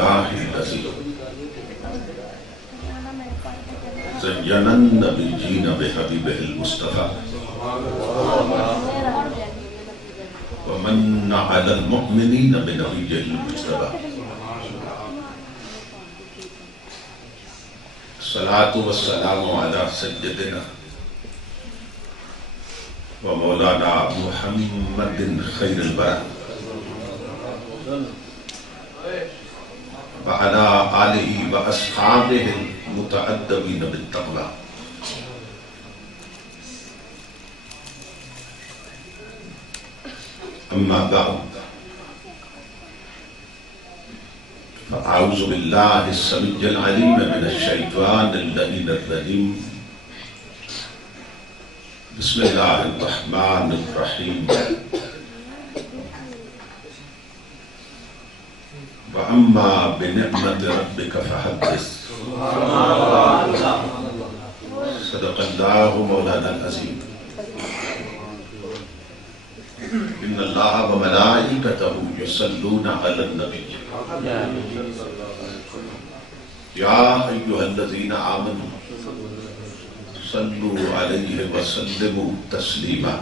للہ الذی زین النبیین بحبیبہ المصطفیٰ ومن علی المؤمنین بنبیہ المجتبیٰ الصلاة والسلام علی سیدنا ومولانا محمد خیر البرر وعلى آلہ واصحابہ المتأدبین بالتقوی. اما بعد فاعوذ باللہ السمیع العلیم من الشیطان اللعین الرجیم. بسم اللہ الرحمن الرحیم. وَأَمَّا بِنِعْمَةِ رَبِّكَ فَحَدِّثْ. صدق اللہ مولانا العظیم. ان اللہ وملائکتہ یصلون علی النبی یا ایھا الذین آمنوا صلوا علیہ وسلموا تسلیما.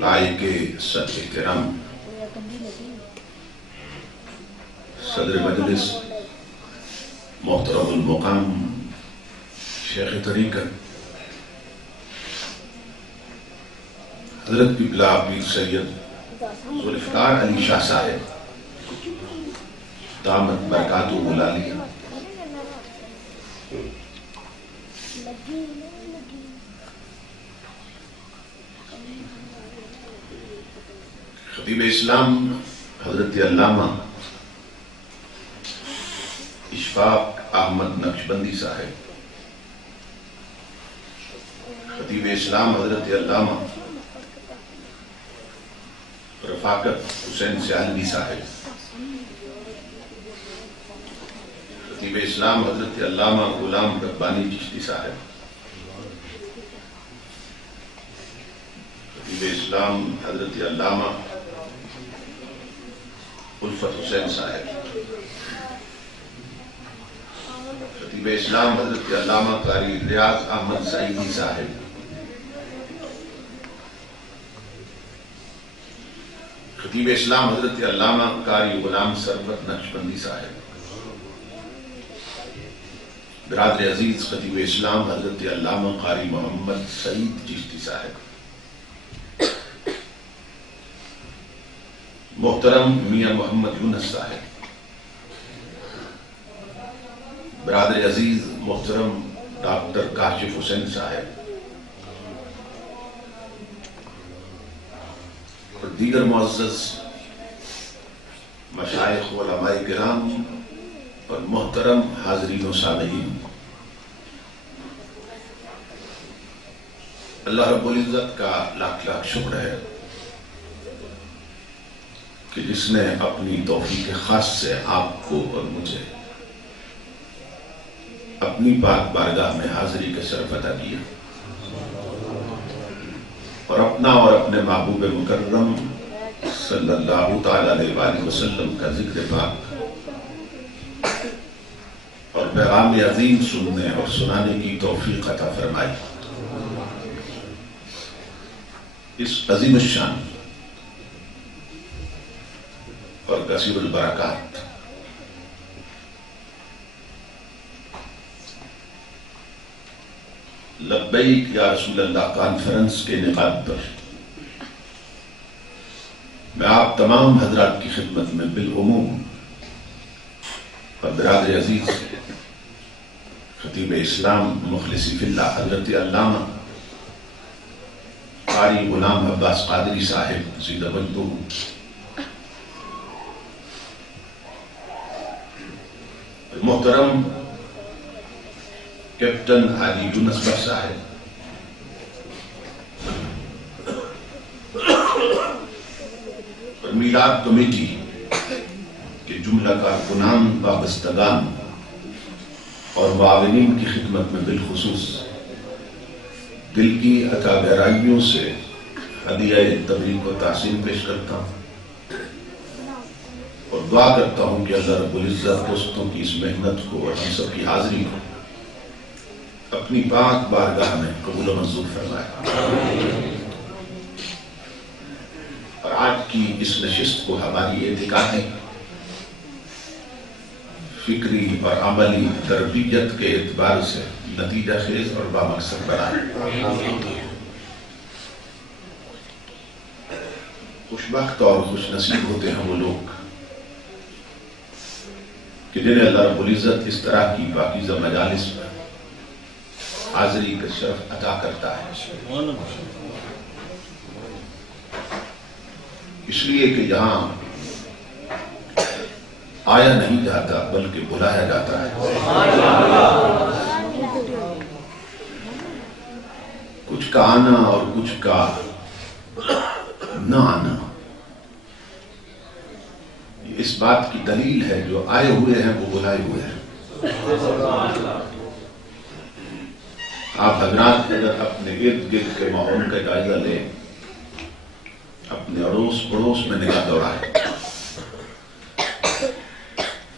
لائق صدر کرام صدر مجلس محترم المقام شیخ طریقت حضرت قبلہ پیر سید ذوالفقار علی شاہ صاحب دامت برکاتہ العالیہ، خطیب اسلام حضرت علامہ اشفاق احمد نقشبندی صاحب، خطیب اسلام حضرت علامہ رفاقت حسین سیالوی صاحب، خطیب اسلام حضرت علامہ غلام ربانی چشتی صاحب، خطیب اسلام حضرت علامہ الفت حسین صاحب، خطیب اسلام حضرت علامہ قاری ریاض احمد سعیدی صاحب، خطیب اسلام حضرت علامہ قاری غلام سرور نقشبندی صاحب، برادر عزیز خطیب اسلام حضرت علامہ قاری محمد سعید چشتی صاحب، محترم میاں محمد یونس صاحب، برادر عزیز محترم ڈاکٹر کاشف حسین صاحب اور دیگر معزز مشائخ علماء کرام اور محترم حاضرین و سامعین، اللہ رب العزت کا لاکھ لاکھ شکر ہے کہ جس نے اپنی توفیق خاص سے آپ کو اور مجھے اپنی پاک بارگاہ میں حاضری کا شرف عطا کیا اور اپنا اور اپنے محبوب مکرم صلی اللہ تعالی علیہ وآلہ وسلم کا ذکر پاک اور پیغام عظیم سننے اور سنانے کی توفیق عطا فرمائی. اس عظیم الشان اور کثیر البرکات لبیک یا رسول اللہ کانفرنس کے انعقاد پر میں آپ تمام حضرات کی خدمت میں بالعموم اور برادر عزیز خطیب اسلام مخلصی فی اللہ حضرت علامہ قاری غلام عباس قادری صاحب زیدہ بندو، محترم کیپٹن علی یونس بخش صاحب، میلاد کمیٹی کے جملہ کارکنان، وابستگان اور معاونین کی خدمت میں بالخصوص دل کی عطا گہرائیوں سے ہدیہ تبریک و تحسین پیش کرتا ہوں اور دعا کرتا ہوں کہ اللہ رب العزت دوستوں کی اس محنت کو اور ہم سب کی حاضری کو اپنی پاک بارگاہ میں قبول و منظور فرمائے۔ اور آج کی اس نشست کو ہماری اعتقادی، فکری اور عملی تربیت کے اعتبار سے نتیجہ خیز اور بامقصد بنائے۔ خوشبخت اور خوش نصیب ہوتے ہیں وہ لوگ کہ جنہیں اللہ رب العزت اس طرح کی پاکیزہ مجالس میں حاضری کا شرف عطا کرتا ہے، اس لیے کہ یہاں آیا نہیں جاتا بلکہ بلایا جاتا ہے۔ کچھ کا آنا اور کچھ کا نہ آنا اس بات کی دلیل ہے جو آئے ہوئے ہیں وہ بلائے ہوئے ہیں۔ آپ حضرات اگر اپنے ارد گرد کے ماحول کا جائزہ لیں، اپنے اڑوس پڑوس میں نگاہ دوڑائیں،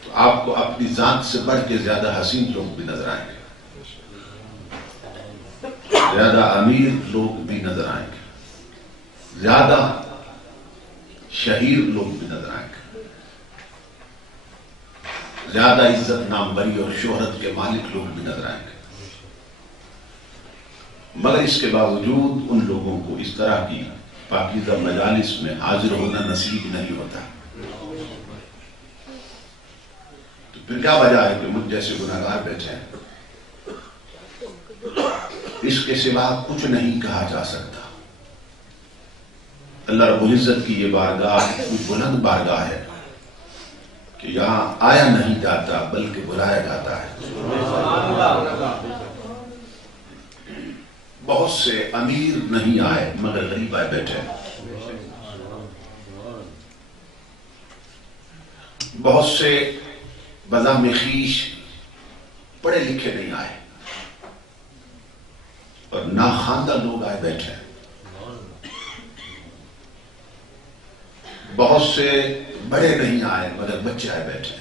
تو آپ کو اپنی ذات سے بڑھ کے زیادہ حسین لوگ بھی نظر آئیں گے، زیادہ امیر لوگ بھی نظر آئیں گے، زیادہ شہیر لوگ بھی نظر آئیں گے، زیادہ عزت ناموری اور شہرت کے مالک لوگ بھی نظر آئیں گے، مگر اس کے باوجود ان لوگوں کو اس طرح کی پاکیزہ مجالس میں حاضر ہونا نصیب نہیں ہوتا۔ تو پھر کیا وجہ ہے کہ مجھ جیسے گناہگار بیٹھے ہیں؟ اس کے سوا کچھ نہیں کہا جا سکتا۔ اللہ رب العزت کی یہ بارگاہ کوئی بلند بارگاہ ہے کہ یہاں آیا نہیں جاتا بلکہ بلایا جاتا ہے۔ بہت سے امیر نہیں آئے مگر غریب آئے بیٹھے، بہت سے بزم خویش پڑھے لکھے نہیں آئے اور ناخواندہ لوگ آئے بیٹھے، بہت سے بڑے نہیں آئے مگر بچے آئے بیٹھے،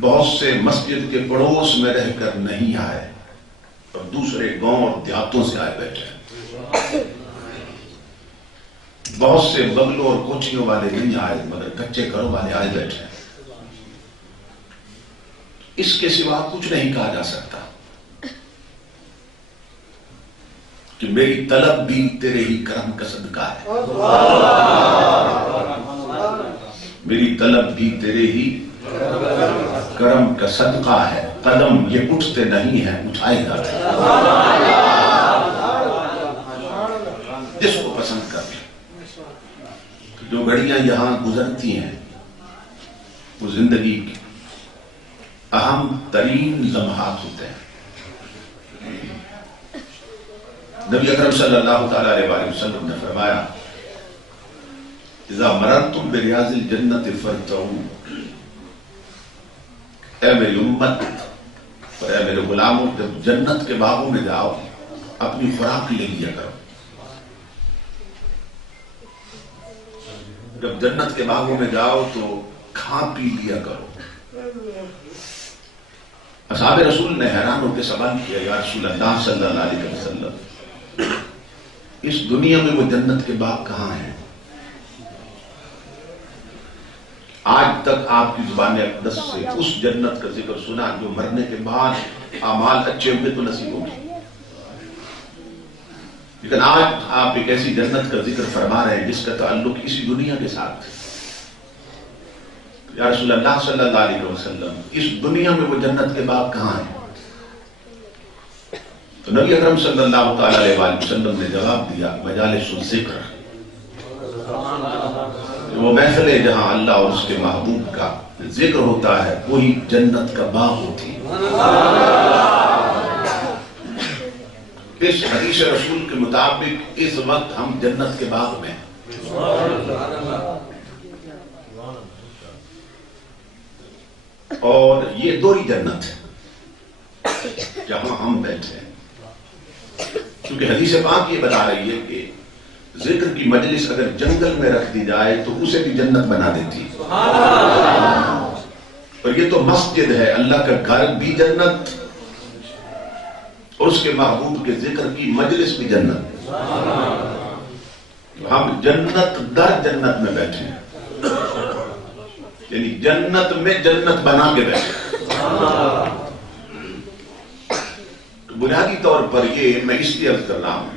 بہت سے مسجد کے پڑوس میں رہ کر نہیں آئے اور دوسرے گاؤں اور دیہاتوں سے آئے بیٹھے، بہت سے بنگلوں اور کوٹھیوں والے نہیں آئے مگر کچے گھروں والے آئے بیٹھے۔ اس کے سوا کچھ نہیں کہا جا سکتا کہ میری طلب بھی تیرے ہی کرم کا صدقہ ہے، میری طلب بھی تیرے ہی کرم کا صدقہ ہے، قدم یہ اٹھتے نہیں ہیں اٹھائے جاتے ہیں، جس کو پسند کرتے ہیں۔ جو گھڑیاں یہاں گزرتی ہیں وہ زندگی کی اہم ترین لمحات ہوتے ہیں۔ نبی اکرم صلی اللہ تعالی علیہ وآلہ وسلم نے فرمایا اذا مررتم بریاض الجنت فرتعوا، اے میری امت اور اے میرے غلاموں، جب جنت کے باغوں میں جاؤ اپنی خوراک لے لیا کرو، جب جنت کے باغوں میں جاؤ تو کھا پی لیا کرو۔ اصحاب رسول نے حیران ہو کے سوال کیا، یا رسول اللہ صلی اللہ علیہ وسلم، اس دنیا میں وہ جنت کے باغ کہاں ہیں؟ آج تک آپ کی زبان اقدس سے اس جنت کا ذکر سنا جو مرنے کے بعد اعمال اچھے ہوئے تو نصیب ہوگی، لیکن آج آپ ایک ایسی جنت کا ذکر فرما رہے ہیں جس کا تعلق اسی دنیا کے ساتھ ہے۔ یا رسول اللہ صلی اللہ علیہ وسلم، اس دنیا میں وہ جنت کے باغ کہاں ہیں؟ تو نبی اکرم صلی اللہ تعالی علیہ وسلم نے جواب دیا، مجالس الذکر، وہ محفل ہے جہاں اللہ اور اس کے محبوب کا ذکر ہوتا ہے، وہی جنت کا باغ ہوتی ہے۔ اس حدیث رسول کے مطابق اس وقت ہم جنت کے باغ میں ہیں. اور یہ دوہری جنت ہے جہاں ہم بیٹھے ہیں. کیونکہ حدیث پاک یہ بتا رہی ہے کہ ذکر کی مجلس اگر جنگل میں رکھ دی جائے تو اسے بھی جنت بنا دیتی. اور یہ تو مسجد ہے، اللہ کا گھر بھی جنت اور اس کے محبوب کے ذکر کی مجلس بھی جنت. ہم جنت در جنت میں بیٹھے ہیں، یعنی جنت میں جنت بنا کے بیٹھے. بنیادی طور پر یہ میں اس لیے عرض کر رہا ہوں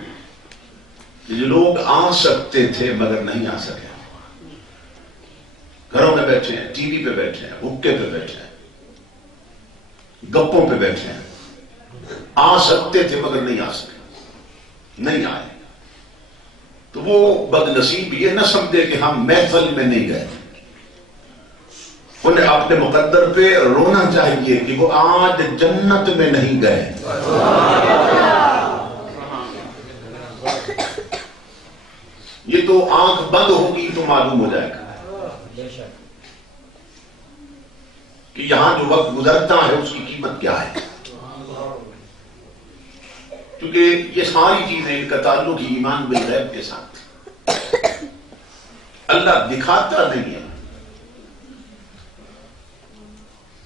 کہ جو لوگ آ سکتے تھے مگر نہیں آ سکے، گھروں میں بیٹھے ہیں، ٹی وی پہ بیٹھے ہیں، حکے پہ بیٹھے ہیں، گپوں پہ بیٹھے ہیں، آ سکتے تھے مگر نہیں آ سکے، نہیں آئے، تو وہ بد نصیب یہ نہ سمجھے کہ ہم محفل میں نہیں گئے. انہیں اپنے مقدر پہ رونا چاہیے کہ وہ آج جنت میں نہیں گئے. یہ تو آنکھ بند ہوگی تو معلوم ہو جائے گا کہ یہاں جو وقت گزرتا ہے اس کی قیمت کیا ہے. کیونکہ یہ ساری چیزیں ان کا تعلق ہی ایمان بالغیب کے ساتھ. اللہ دکھاتا نہیں ہے.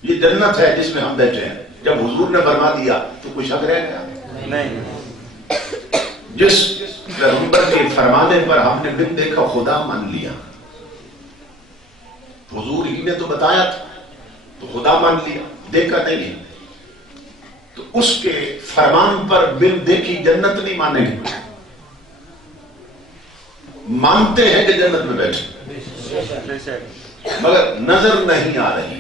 یہ جنت ہے جس میں ہم بیٹھے ہیں. جب حضور نے فرما دیا تو کوئی شک رہ گیا نہیں. جس پیغمبر کے فرمانے پر ہم نے بن دیکھا خدا مان لیا. حضور ہی نے تو بتایا تھا تو خدا مان لیا، دیکھا نہیں ہے تو اس کے فرمان پر بن دیکھی جنت نہیں مانیں گے. مانتے ہیں کہ جنت میں بیٹھے مگر نظر نہیں آ رہی.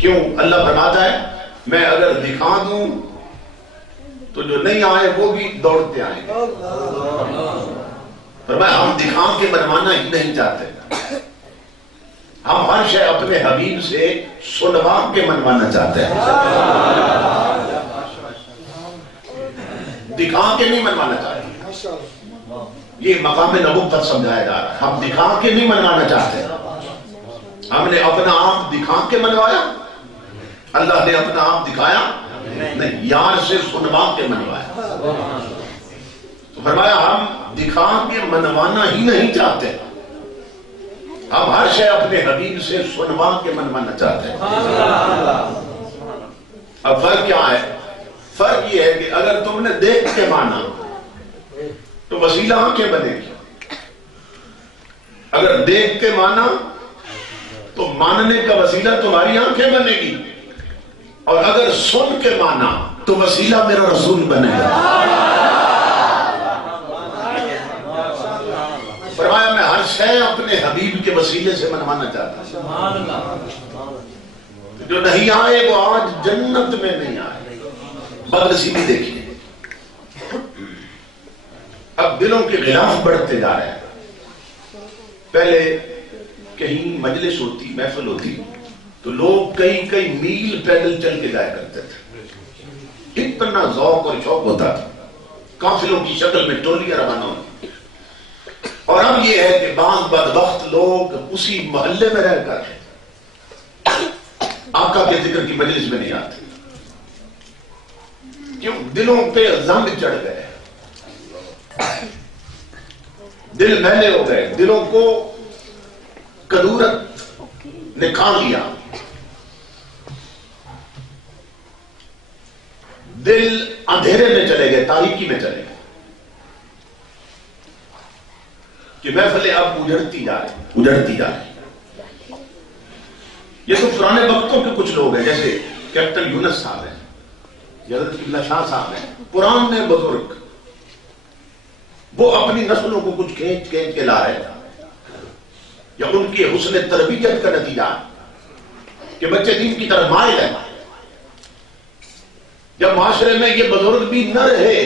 کیوں؟ اللہ فرماتا ہے میں اگر دکھا دوں تو جو نہیں آئے وہ بھی دوڑتے آئیں گے. فرمایا ہم دکھا کے بنوانا ہی نہیں چاہتے، ہم ہر شے اپنے حبیب سے سنوا کے منوانا چاہتے ہیں. دکھا کے نہیں منوانا چاہتے. یہ مقام نبوت سمجھایا جا رہا ہے. ہم دکھا کے نہیں منوانا چاہتے، ہم نے اپنا آپ دکھا کے منوایا. اللہ نے اپنا آپ دکھایا نہیں، یار سے سنوا کے منوایا. تو فرمایا ہم دکھا کے منوانا ہی نہیں چاہتے، ہم ہر شے اپنے حبیب سے سنوا کے منوانا چاہتے ہیں. اب فرق کیا ہے؟ فرق یہ ہے کہ اگر تم نے دیکھ کے مانا تو وسیلہ آنکھیں بنے گی، اگر دیکھ کے مانا تو ماننے کا وسیلہ تمہاری آنکھیں بنے گی، اور اگر سن کے مانا تو وسیلہ میرا رسول بنے گا. فرمایا میں ہر شے اپنے حبیب کے وسیلے سے منوانا چاہتا ہوں. جو نہیں آئے وہ آج جنت میں نہیں آئے. بدنصیبی دیکھیے. اب دلوں کے غلاف بڑھتے جا رہے ہیں. پہلے کہیں مجلس ہوتی، محفل ہوتی تو لوگ کئی میل پیدل چل کے جایا کرتے تھے. اتنا ذوق اور شوق ہوتا تھا. قافلوں کی شکل میں ٹولیاں روانہ ہوتی. اور اب یہ ہے کہ بعض بدبخت لوگ اسی محلے میں رہ کر آقا کے ذکر کی مجلس میں نہیں آتے. کیوں؟ دلوں پہ زنگ چڑھ گئے، دل میلے ہو گئے، دلوں کو کدورت نے کھا لیا. دل اندھیرے میں چلے گئے، تاریکی میں چلے گئے کہ محفلیں اب اجڑتی جا رہی. یہ تو پرانے وقتوں کے کچھ لوگ ہیں، جیسے کیپٹن یونس صاحب ہیں، حضرت قبلہ شاہ صاحب ہیں، پرانے بزرگ. وہ اپنی نسلوں کو کچھ کھینچ کے لا رہے تھے، یا ان کی حسن تربیت کا نتیجہ کہ بچے دین کی طرف مائل ہیں. جب معاشرے میں یہ بزرگ بھی نہ رہے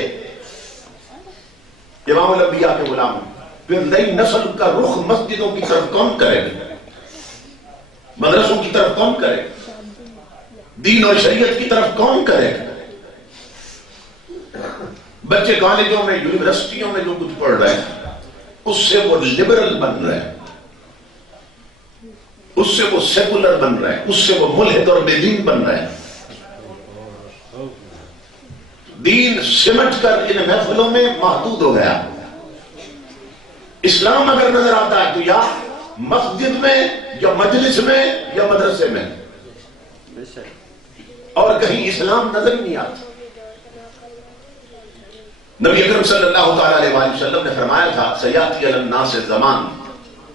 امام الانبیاء کے غلام، پھر نئی نسل کا رخ مسجدوں کی طرف کون کرے گا، مدرسوں کی طرف کون کرے گا، دین اور شریعت کی طرف کون کرے گا. بچے کالجوں میں یونیورسٹیوں میں جو کچھ پڑھ رہے ہیں اس سے وہ لبرل بن رہے ہیں، اس سے وہ سیکولر بن رہے ہیں، اس سے وہ ملحد اور بے دین بن رہے ہیں۔ دین سمٹ کر ان محفلوں میں محدود ہو گیا۔ اسلام اگر نظر آتا ہے تو یا مسجد میں یا مجلس میں یا مدرسے میں، اور کہیں اسلام نظر ہی نہیں آتا۔ نبی اکرم صلی اللہ تعالی علیہ وآلہ وسلم نے فرمایا تھا سیاتی علی الناس زمان،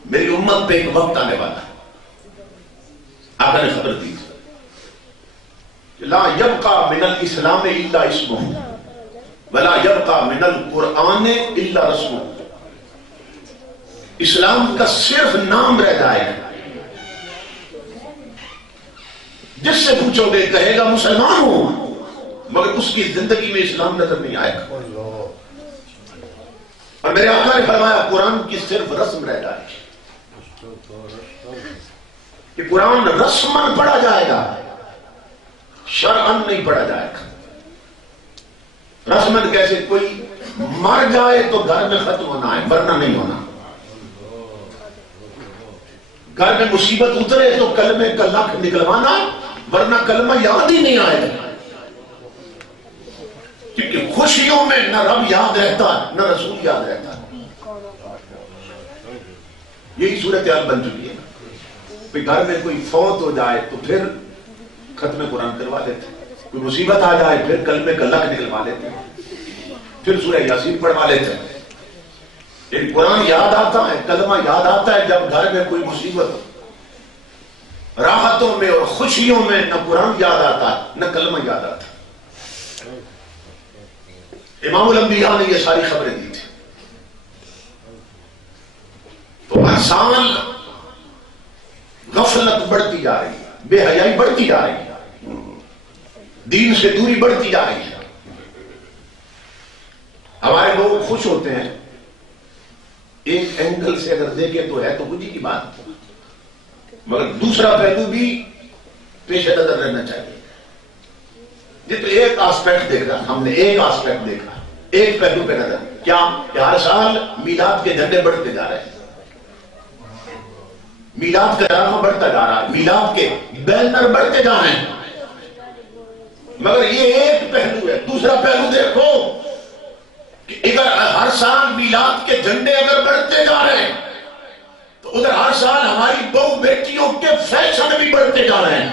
میری امت پہ ایک وقت آنے والا ہے۔ آقا نے خبر دی لا یبقى من الاسلام الا اسمه ولا یبقى من القرآن الا رسمه، اسلام کا صرف نام رہ جائے گا، جس سے پوچھو گے کہے گا مسلمان ہوں، مگر اس کی زندگی میں اسلام نظر نہیں آئے گا۔ اور میرے آقا نے فرمایا قرآن کی صرف رسم رہ جائے گی، کہ قرآن رسماً پڑھا جائے گا، شرعاً نہیں پڑھا جائے گا۔ رسماً کیسے؟ کوئی مر جائے تو گھر میں ختم ہونا ہے، ورنہ نہیں ہونا۔ گھر میں مصیبت اترے تو کلمے کا لکھ نکلوانا، ورنہ کلمہ یاد ہی نہیں آئے گا۔ کیونکہ خوشیوں میں نہ رب یاد رہتا نہ رسول یاد رہتا۔ یہی صورتحال بن چکی ہے۔ کوئی گھر میں کوئی فوت ہو جائے تو پھر ختم قرآن کروا لیتے، کوئی مصیبت آ جائے پھر کلمے کا لکھ نکلوا لیتے، پھر سورہ یاسین پڑھوا لیتے۔ لیکن قرآن یاد آتا ہے، کلمہ یاد آتا ہے جب گھر میں کوئی مصیبت ہو۔ راحتوں میں اور خوشیوں میں نہ قرآن یاد آتا نہ کلمہ یاد آتا۔ امام الانبیاء نے یہ ساری خبریں دی تھی۔ تو ہر سال غفلت بڑھتی جا رہی ہے، بے حیائی بڑھتی جا رہی ہے، دین سے دوری بڑھتی جا رہی ہے۔ ہمارے لوگ خوش ہوتے ہیں، ایک اینگل سے اگر دیکھیں تو ہے تو خوشی کی بات، مگر دوسرا پہلو بھی پیش نظر رہنا چاہیے۔ یہ تو ایک آسپیکٹ دیکھ رہا، ہم نے ایک آسپیکٹ دیکھا، ایک پہلو پہ نظر، کیا کہ ہر سال میلاد کے جھنڈے بڑھتے جا رہے ہیں، میلاد کا ڈرامہ بڑھتا جا رہا ہے، میلاد کے بینر بڑھتے جا رہے ہیں، مگر یہ ایک پہلو ہے۔ دوسرا پہلو دیکھو کہ اگر ہر سال میلاد کے جھنڈے اگر بڑھتے جا رہے ہیں تو ادھر ہر سال ہماری بہو بیٹیوں کے فیشن بھی بڑھتے جا رہے ہیں۔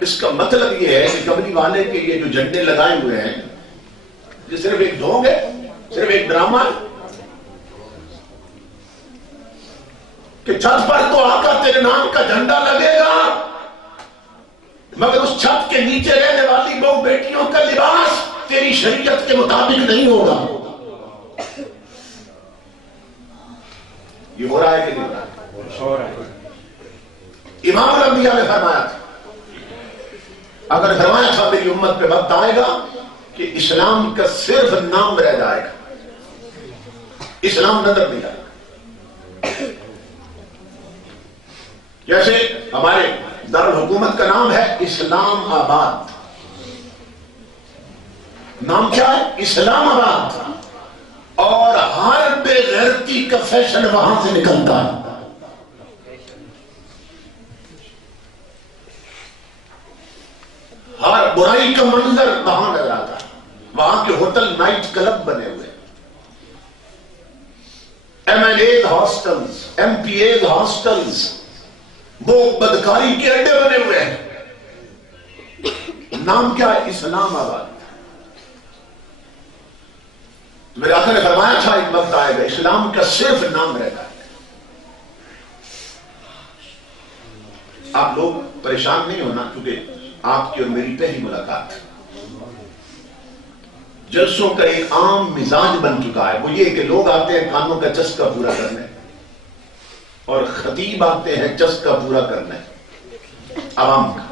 اس کا مطلب یہ ہے کہ کمری والے کے یہ جو جھنڈے لگائے ہوئے ہیں یہ صرف ایک ڈھونگ ہے، صرف ایک ڈرامہ ہے، کہ چھت پر تو آقا تیرے نام کا جھنڈا لگے گا، مگر اس چھت کے نیچے رہنے والی بہو بیٹیوں کا لباس تیری شریعت کے مطابق نہیں ہوگا۔ یہ ہو رہا ہے کہ نہیں ہو رہا ہے؟ امام الانبیاء نے فرمایا تھا، اگر فرمایا تھا میری امت پہ وقت آئے گا کہ اسلام کا صرف نام رہ جائے گا، اسلام نظر نہیں آئے گا۔ جیسے ہمارے دارالحکومت کا نام ہے اسلام آباد، نام کیا ہے؟ اسلام آباد، اور ہر بے غیرتی کا فیشن وہاں سے نکلتا ہے۔ ہر برائی کا منظر وہاں نظر آتا ہے، وہاں کے ہوٹل نائٹ کلب بنے ہوئے، M L A hostels, M P A hostels, وہ بدکاری کے اڈے بنے ہوئے ہیں۔ نام کیا ہے؟ اسلام آباد۔ میرے آقا نے فرمایا تھا ایک وقت آئے گا اسلام کا صرف نام رہ جائے گا۔ آپ لوگ پریشان نہیں ہونا، کیونکہ آپ کی اور میری پہلی ملاقات، جلسوں کا ایک عام مزاج بن چکا ہے، وہ یہ کہ لوگ آتے ہیں کانوں کا چسکا پورا کرنے، اور خطیب آتے ہیں چسکا پورا کرنے عوام کا،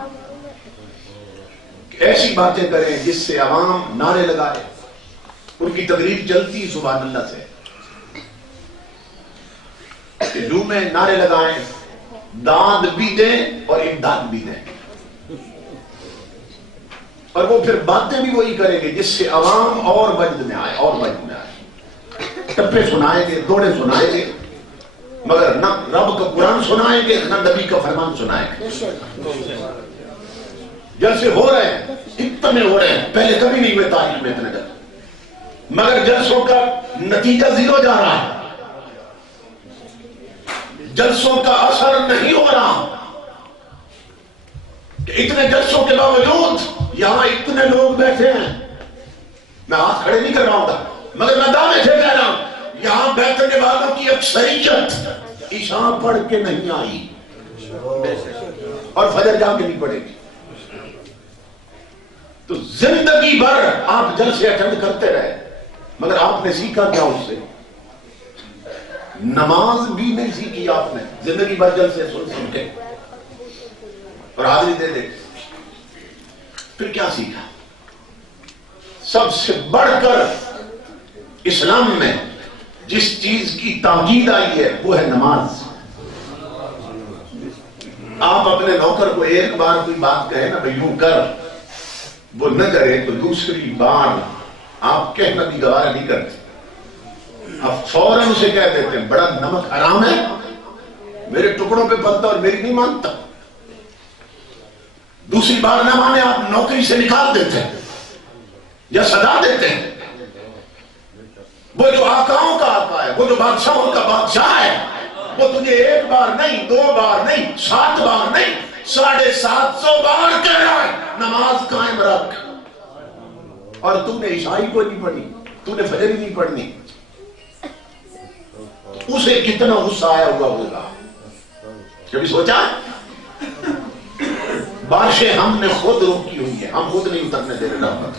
ایسی باتیں کریں جس سے عوام نعرے لگائے، ان کی تقریر چلتی سبحان اللہ سے، کہ جمعے نعرے لگائیں، داد بھی دیں اور امداد بھی دیں۔ اور وہ پھر باتیں بھی وہی کریں گے جس سے عوام اور وجد میں آئے، اور وجد میں آئے، ٹپے سنائیں گے، دوڑے سنائیں گے، مگر نہ رب کا قرآن سنائیں گے نہ نبی کا فرمان سنائیں گے۔ جلسے ہو رہے ہیں، اتنے ہو رہے ہیں، پہلے کبھی نہیں ہوئے تاریخ میں اتنے جلسے، مگر جلسوں کا نتیجہ زیرو جا رہا ہے، جلسوں کا اثر نہیں ہو رہا۔ کہ اتنے جلسوں کے باوجود یہاں اتنے لوگ بیٹھے ہیں، میں ہاتھ کھڑے نہیں کر رہا ہوں مگر میں دعوے سے کہہ رہا ہوں، یہاں بیٹھنے والوں کی اکثریت عشاء پڑھ کے نہیں آئی اور فجر جا کے نہیں پڑھے گی۔ تو زندگی بھر آپ جلسے اٹینڈ کرتے رہے مگر آپ نے سیکھا کیا اس سے؟ نماز بھی نہیں سیکھی آپ نے، زندگی بھر جلسے سن کے اور حاضری دے دے، پھر کیا سیکھا؟ سب سے بڑھ کر اسلام میں جس چیز کی تاکید آئی ہے وہ ہے نماز۔ آپ اپنے نوکر کو ایک بار کوئی بات کہیں نا بھئی یوں کر، وہ نہ کرے تو دوسری بار آپ کہنا بھی گوارا نہیں کرتے، آپ فوراً اسے کہہ دیتے ہیں بڑا نمک حرام ہے، میرے ٹکڑوں پہ پلتا اور میری نہیں مانتا۔ دوسری بار نہ مانے آپ نوکری سے نکال دیتے ہیں یا سزا دیتے ہیں۔ وہ جو آقاؤں کا آقا ہے، وہ جو بادشاہوں کا بادشاہ ہے، وہ تجھے ایک بار نہیں، دو بار نہیں، 7 بار نہیں، 750 بار کہہ رہا ہے نماز قائم رکھ، اور تم نے عشائی کو نہیں پڑھی، تم نے فجر نہیں پڑھنی۔ اسے کتنا غصہ آیا ہوا ہوگا، کبھی سوچا؟ بارشیں ہم نے خود روکی ہوئی ہے، ہم خود نہیں اترنے دے رہے رحمت،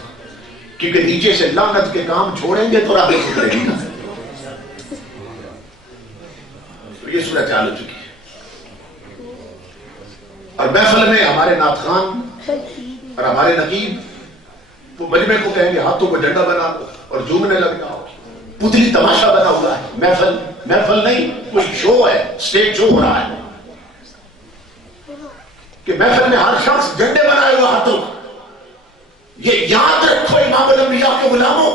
کیونکہ نیچے سے لعنت کے کام چھوڑیں گے تو راہ اترے گی نا۔ تو یہ صورت حال ہو چکی ہے، اور محفل میں ہمارے نعت خوان اور ہمارے نقیب وہ مجمع کو کہیں گے ہاتھوں کو ڈنڈا بنا دو اور جھومنے لگ جاؤ، پتلی تماشا بنا ہوا ہے، محفل نہیں، کوئی شو ہے، سٹیج شو ہو رہا ہے کہ محفل میں ہر شخص جھنڈے بنائے ہوا ہاتھوں۔ یہ یاد رکھو امام الانبیاء کے غلاموں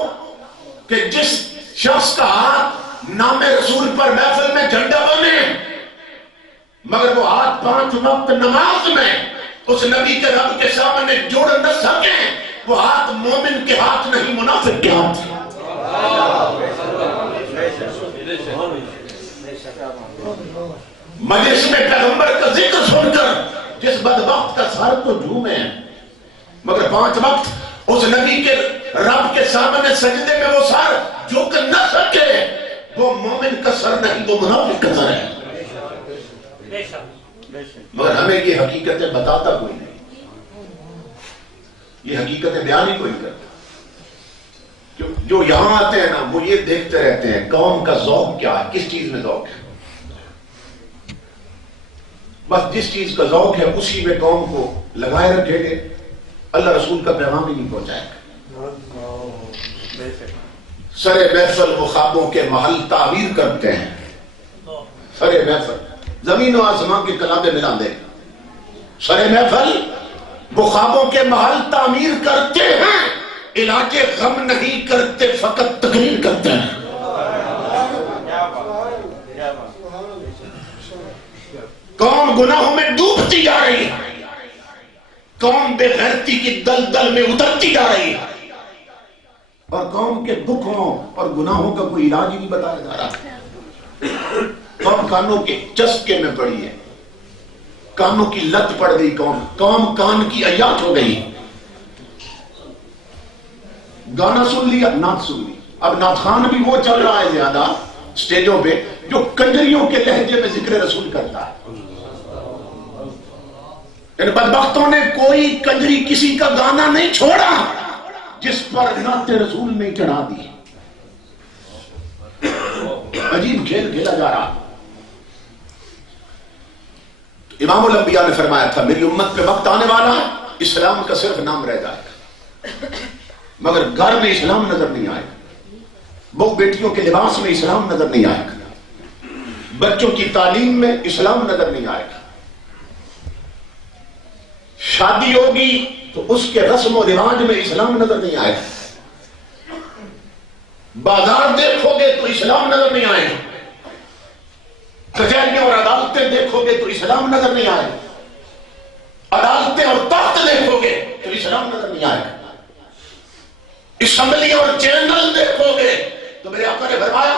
کہ جس شخص کا ہاتھ نام رسول پر محفل میں جھنڈا بنے مگر وہ ہاتھ 5 وقت نماز میں اس نبی کے رب کے سامنے جوڑ نہ سکے، وہ ہاتھ مومن کے ہاتھ نہیں، منافق کے ہاتھ۔ مجلس میں پیغمبر کا ذکر سن کر جس بدبخت کا سر تو جھومے ہیں مگر 5 وقت اس نبی کے رب کے سامنے سجدے میں وہ سر جھک نہ سکے، وہ مومن کا سر نہیں، وہ منافق کا سر ہے۔ مگر ہمیں یہ حقیقتیں بتاتا کوئی نہیں، یہ حقیقتیں بیان ہی کوئی کرتا۔ جو یہاں آتے ہیں نا وہ یہ دیکھتے رہتے ہیں قوم کا ذوق کیا ہے، کس چیز میں ذوق ہے، بس جس چیز کا ذوق ہے اسی میں قوم کو لگائے رکھیں گے، اللہ رسول کا پیغام ہی نہیں پہنچائے گا۔ سر محفل وہ خوابوں کے محل تعبیر کرتے ہیں، سر محفل زمین و آسمان کے کلابے ملا دے، سر محفل وہ خوابوں کے محل تعمیر کرتے ہیں، علاج غم نہیں کرتے، فقط تقریر کرتے ہیں۔ قوم گناہوں میں ڈوبتی جا رہی ہے، قوم بے غیرتی کی دلدل میں اترتی جا رہی ہے، اور قوم کے دکھوں اور گناہوں کا کوئی علاج ہی نہیں بتایا جا رہا۔ قوم کانوں کے چسکے میں پڑی ہے، کانوں کی لت پڑ گئی، قوم کان کی عیات ہو گئی، گانا سن لیا، نعت سن لی۔ اب نعت خوان بھی وہ چل رہا ہے زیادہ سٹیجوں پہ جو کنجریوں کے لہجے میں ذکر رسول کرتا ہے۔ ان بدبختوں نے کوئی کنجری کسی کا گانا نہیں چھوڑا جس پر نعت رسول نہیں چڑھا دی۔ عجیب کھیل کھیلا جا رہا۔ امام الانبیاء نے فرمایا تھا میری امت پہ وقت آنے والا ہے اسلام کا صرف نام رہ جائے گا، مگر گھر میں اسلام نظر نہیں آئے گا، بہو بیٹیوں کے لباس میں اسلام نظر نہیں آئے گا، بچوں کی تعلیم میں اسلام نظر نہیں آئے گا، شادی ہوگی تو اس کے رسم و رواج میں اسلام نظر نہیں آئے گا. بازار دیکھو گے تو اسلام نظر نہیں آئے گا. کچہریاں اور عدالتیں دیکھو گے تو اسلام نظر نہیں آئے گا. عدالتیں اور تخت دیکھو گے تو اسلام نظر نہیں آئے گا. اسمبلی اور چینل دیکھو گے تو میرے آقا نے فرمایا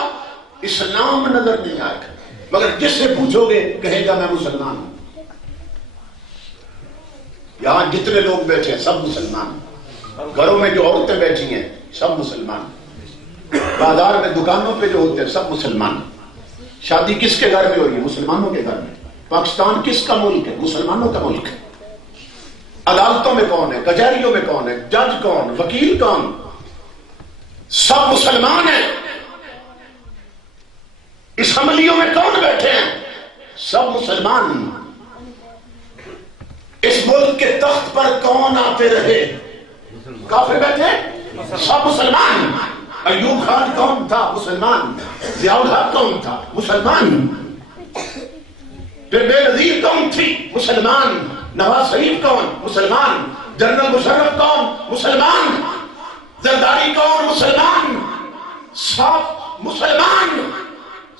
اسلام نظر نہیں آئے گا. مگر جس سے پوچھو گے کہے گا میں مسلمان ہوں. یہاں جتنے لوگ بیٹھے ہیں سب مسلمان ہیں. گھروں میں جو عورتیں بیٹھی ہیں سب مسلمان ہیں. بازار میں دکانوں پہ جو ہوتے ہیں سب مسلمان ہیں. شادی کس کے گھر میں ہو رہی ہے؟ مسلمانوں کے گھر میں. پاکستان کس کا ملک ہے؟ مسلمانوں کا ملک ہے. عدالتوں میں کون ہے؟ کچہریوں میں کون ہے؟ جج کون؟ وکیل کون؟ سب مسلمان ہیں. اسمبلیوں میں کون بیٹھے ہیں؟ سب مسلمان ہیں. اس ملک کے تخت پر کون آتے رہے؟ کافر بیٹھے؟ سب مسلمان. ایوب خان کون تھا؟ مسلمان. ضیاء الحق کون تھا؟ مسلمان. پھر بے نظیر کون تھی؟ مسلمان. نواز شریف کون؟ مسلمان. جنرل مشرف کون؟ مسلمان. زرداری کون؟ مسلمان. سب مسلمان.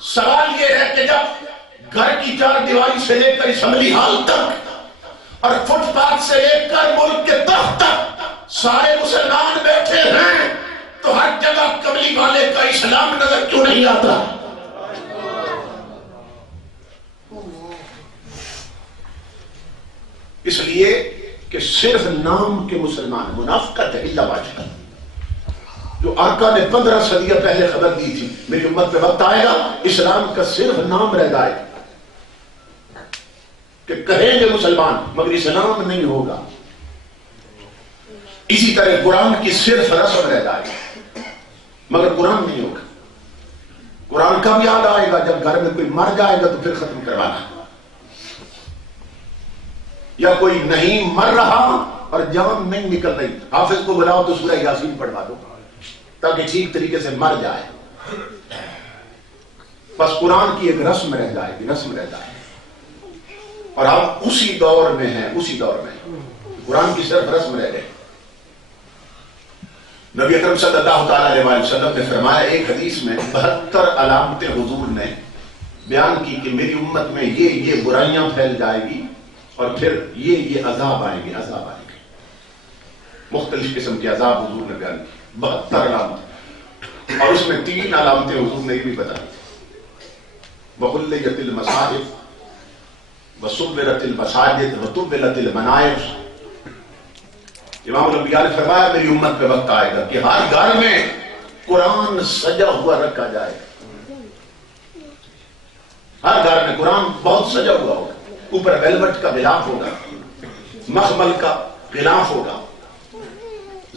سوال یہ ہے کہ جب گھر کی چار دیواری سے لے کر اسمبلی ہال تک اور فٹ پاتھ سے لے کر ملک کے تخت تک سارے مسلمان بیٹھے ہیں تو ہر جگہ کملی والے کا اسلام نظر کیوں نہیں آتا؟ اس لیے کہ صرف نام کے مسلمان. منافقت ہے الا واجب. جو آقا نے 15 صدیاں پہلے خبر دی تھی میری امت پہ وقت آئے گا اسلام کا صرف نام رہ جائے کہ کہیں گے مسلمان مگر اسلام نہیں ہوگا. اسی طرح قرآن کی صرف رسم رہ جائے مگر قرآن نہیں ہوگا. قرآن کب یاد آئے گا؟ جب گھر میں کوئی مر جائے گا تو پھر ختم کروانا. یا کوئی نہیں مر رہا اور جان نہیں نکل رہی حافظ کو بلاؤ تو سورہ یاسین پڑھوا دو تاکہ ٹھیک طریقے سے مر جائے. بس قرآن کی ایک رسم رہ جائے گی. رسم رہ جائے گی. اور آپ اسی دور میں ہیں. اسی دور میں قرآن کی صرف رسم رہ گئے. نبی اکرم صلی اللہ تعالی علیہ وسلم نے فرمایا ایک حدیث میں 72 علامتیں حضور نے بیان کی کہ میری امت میں یہ برائیاں پھیل جائے گی اور پھر یہ عذاب آئیں گے. عذاب آئیں گے. مختلف قسم کے عذاب حضور نے بیان کی. 72 علامت. اور اس میں 3 علامتیں حضور نے یہ بھی بتائی. وَغُلِّيَتِ الْمَصَاحِفِ وَصُوِّرَتِ الْمَسَاجِدِ وَطُوِّلَتِ الْمَنَائِرِ. امام الانبیاء نے فرمایا میری امت پہ وقت آئے گا کہ ہر گھر میں قرآن سجا ہوا رکھا جائے گا. ہر گھر میں قرآن بہت سجا ہوا ہوگا. اوپر ویلوٹ کا غلاف ہوگا. مخمل کا غلاف ہوگا.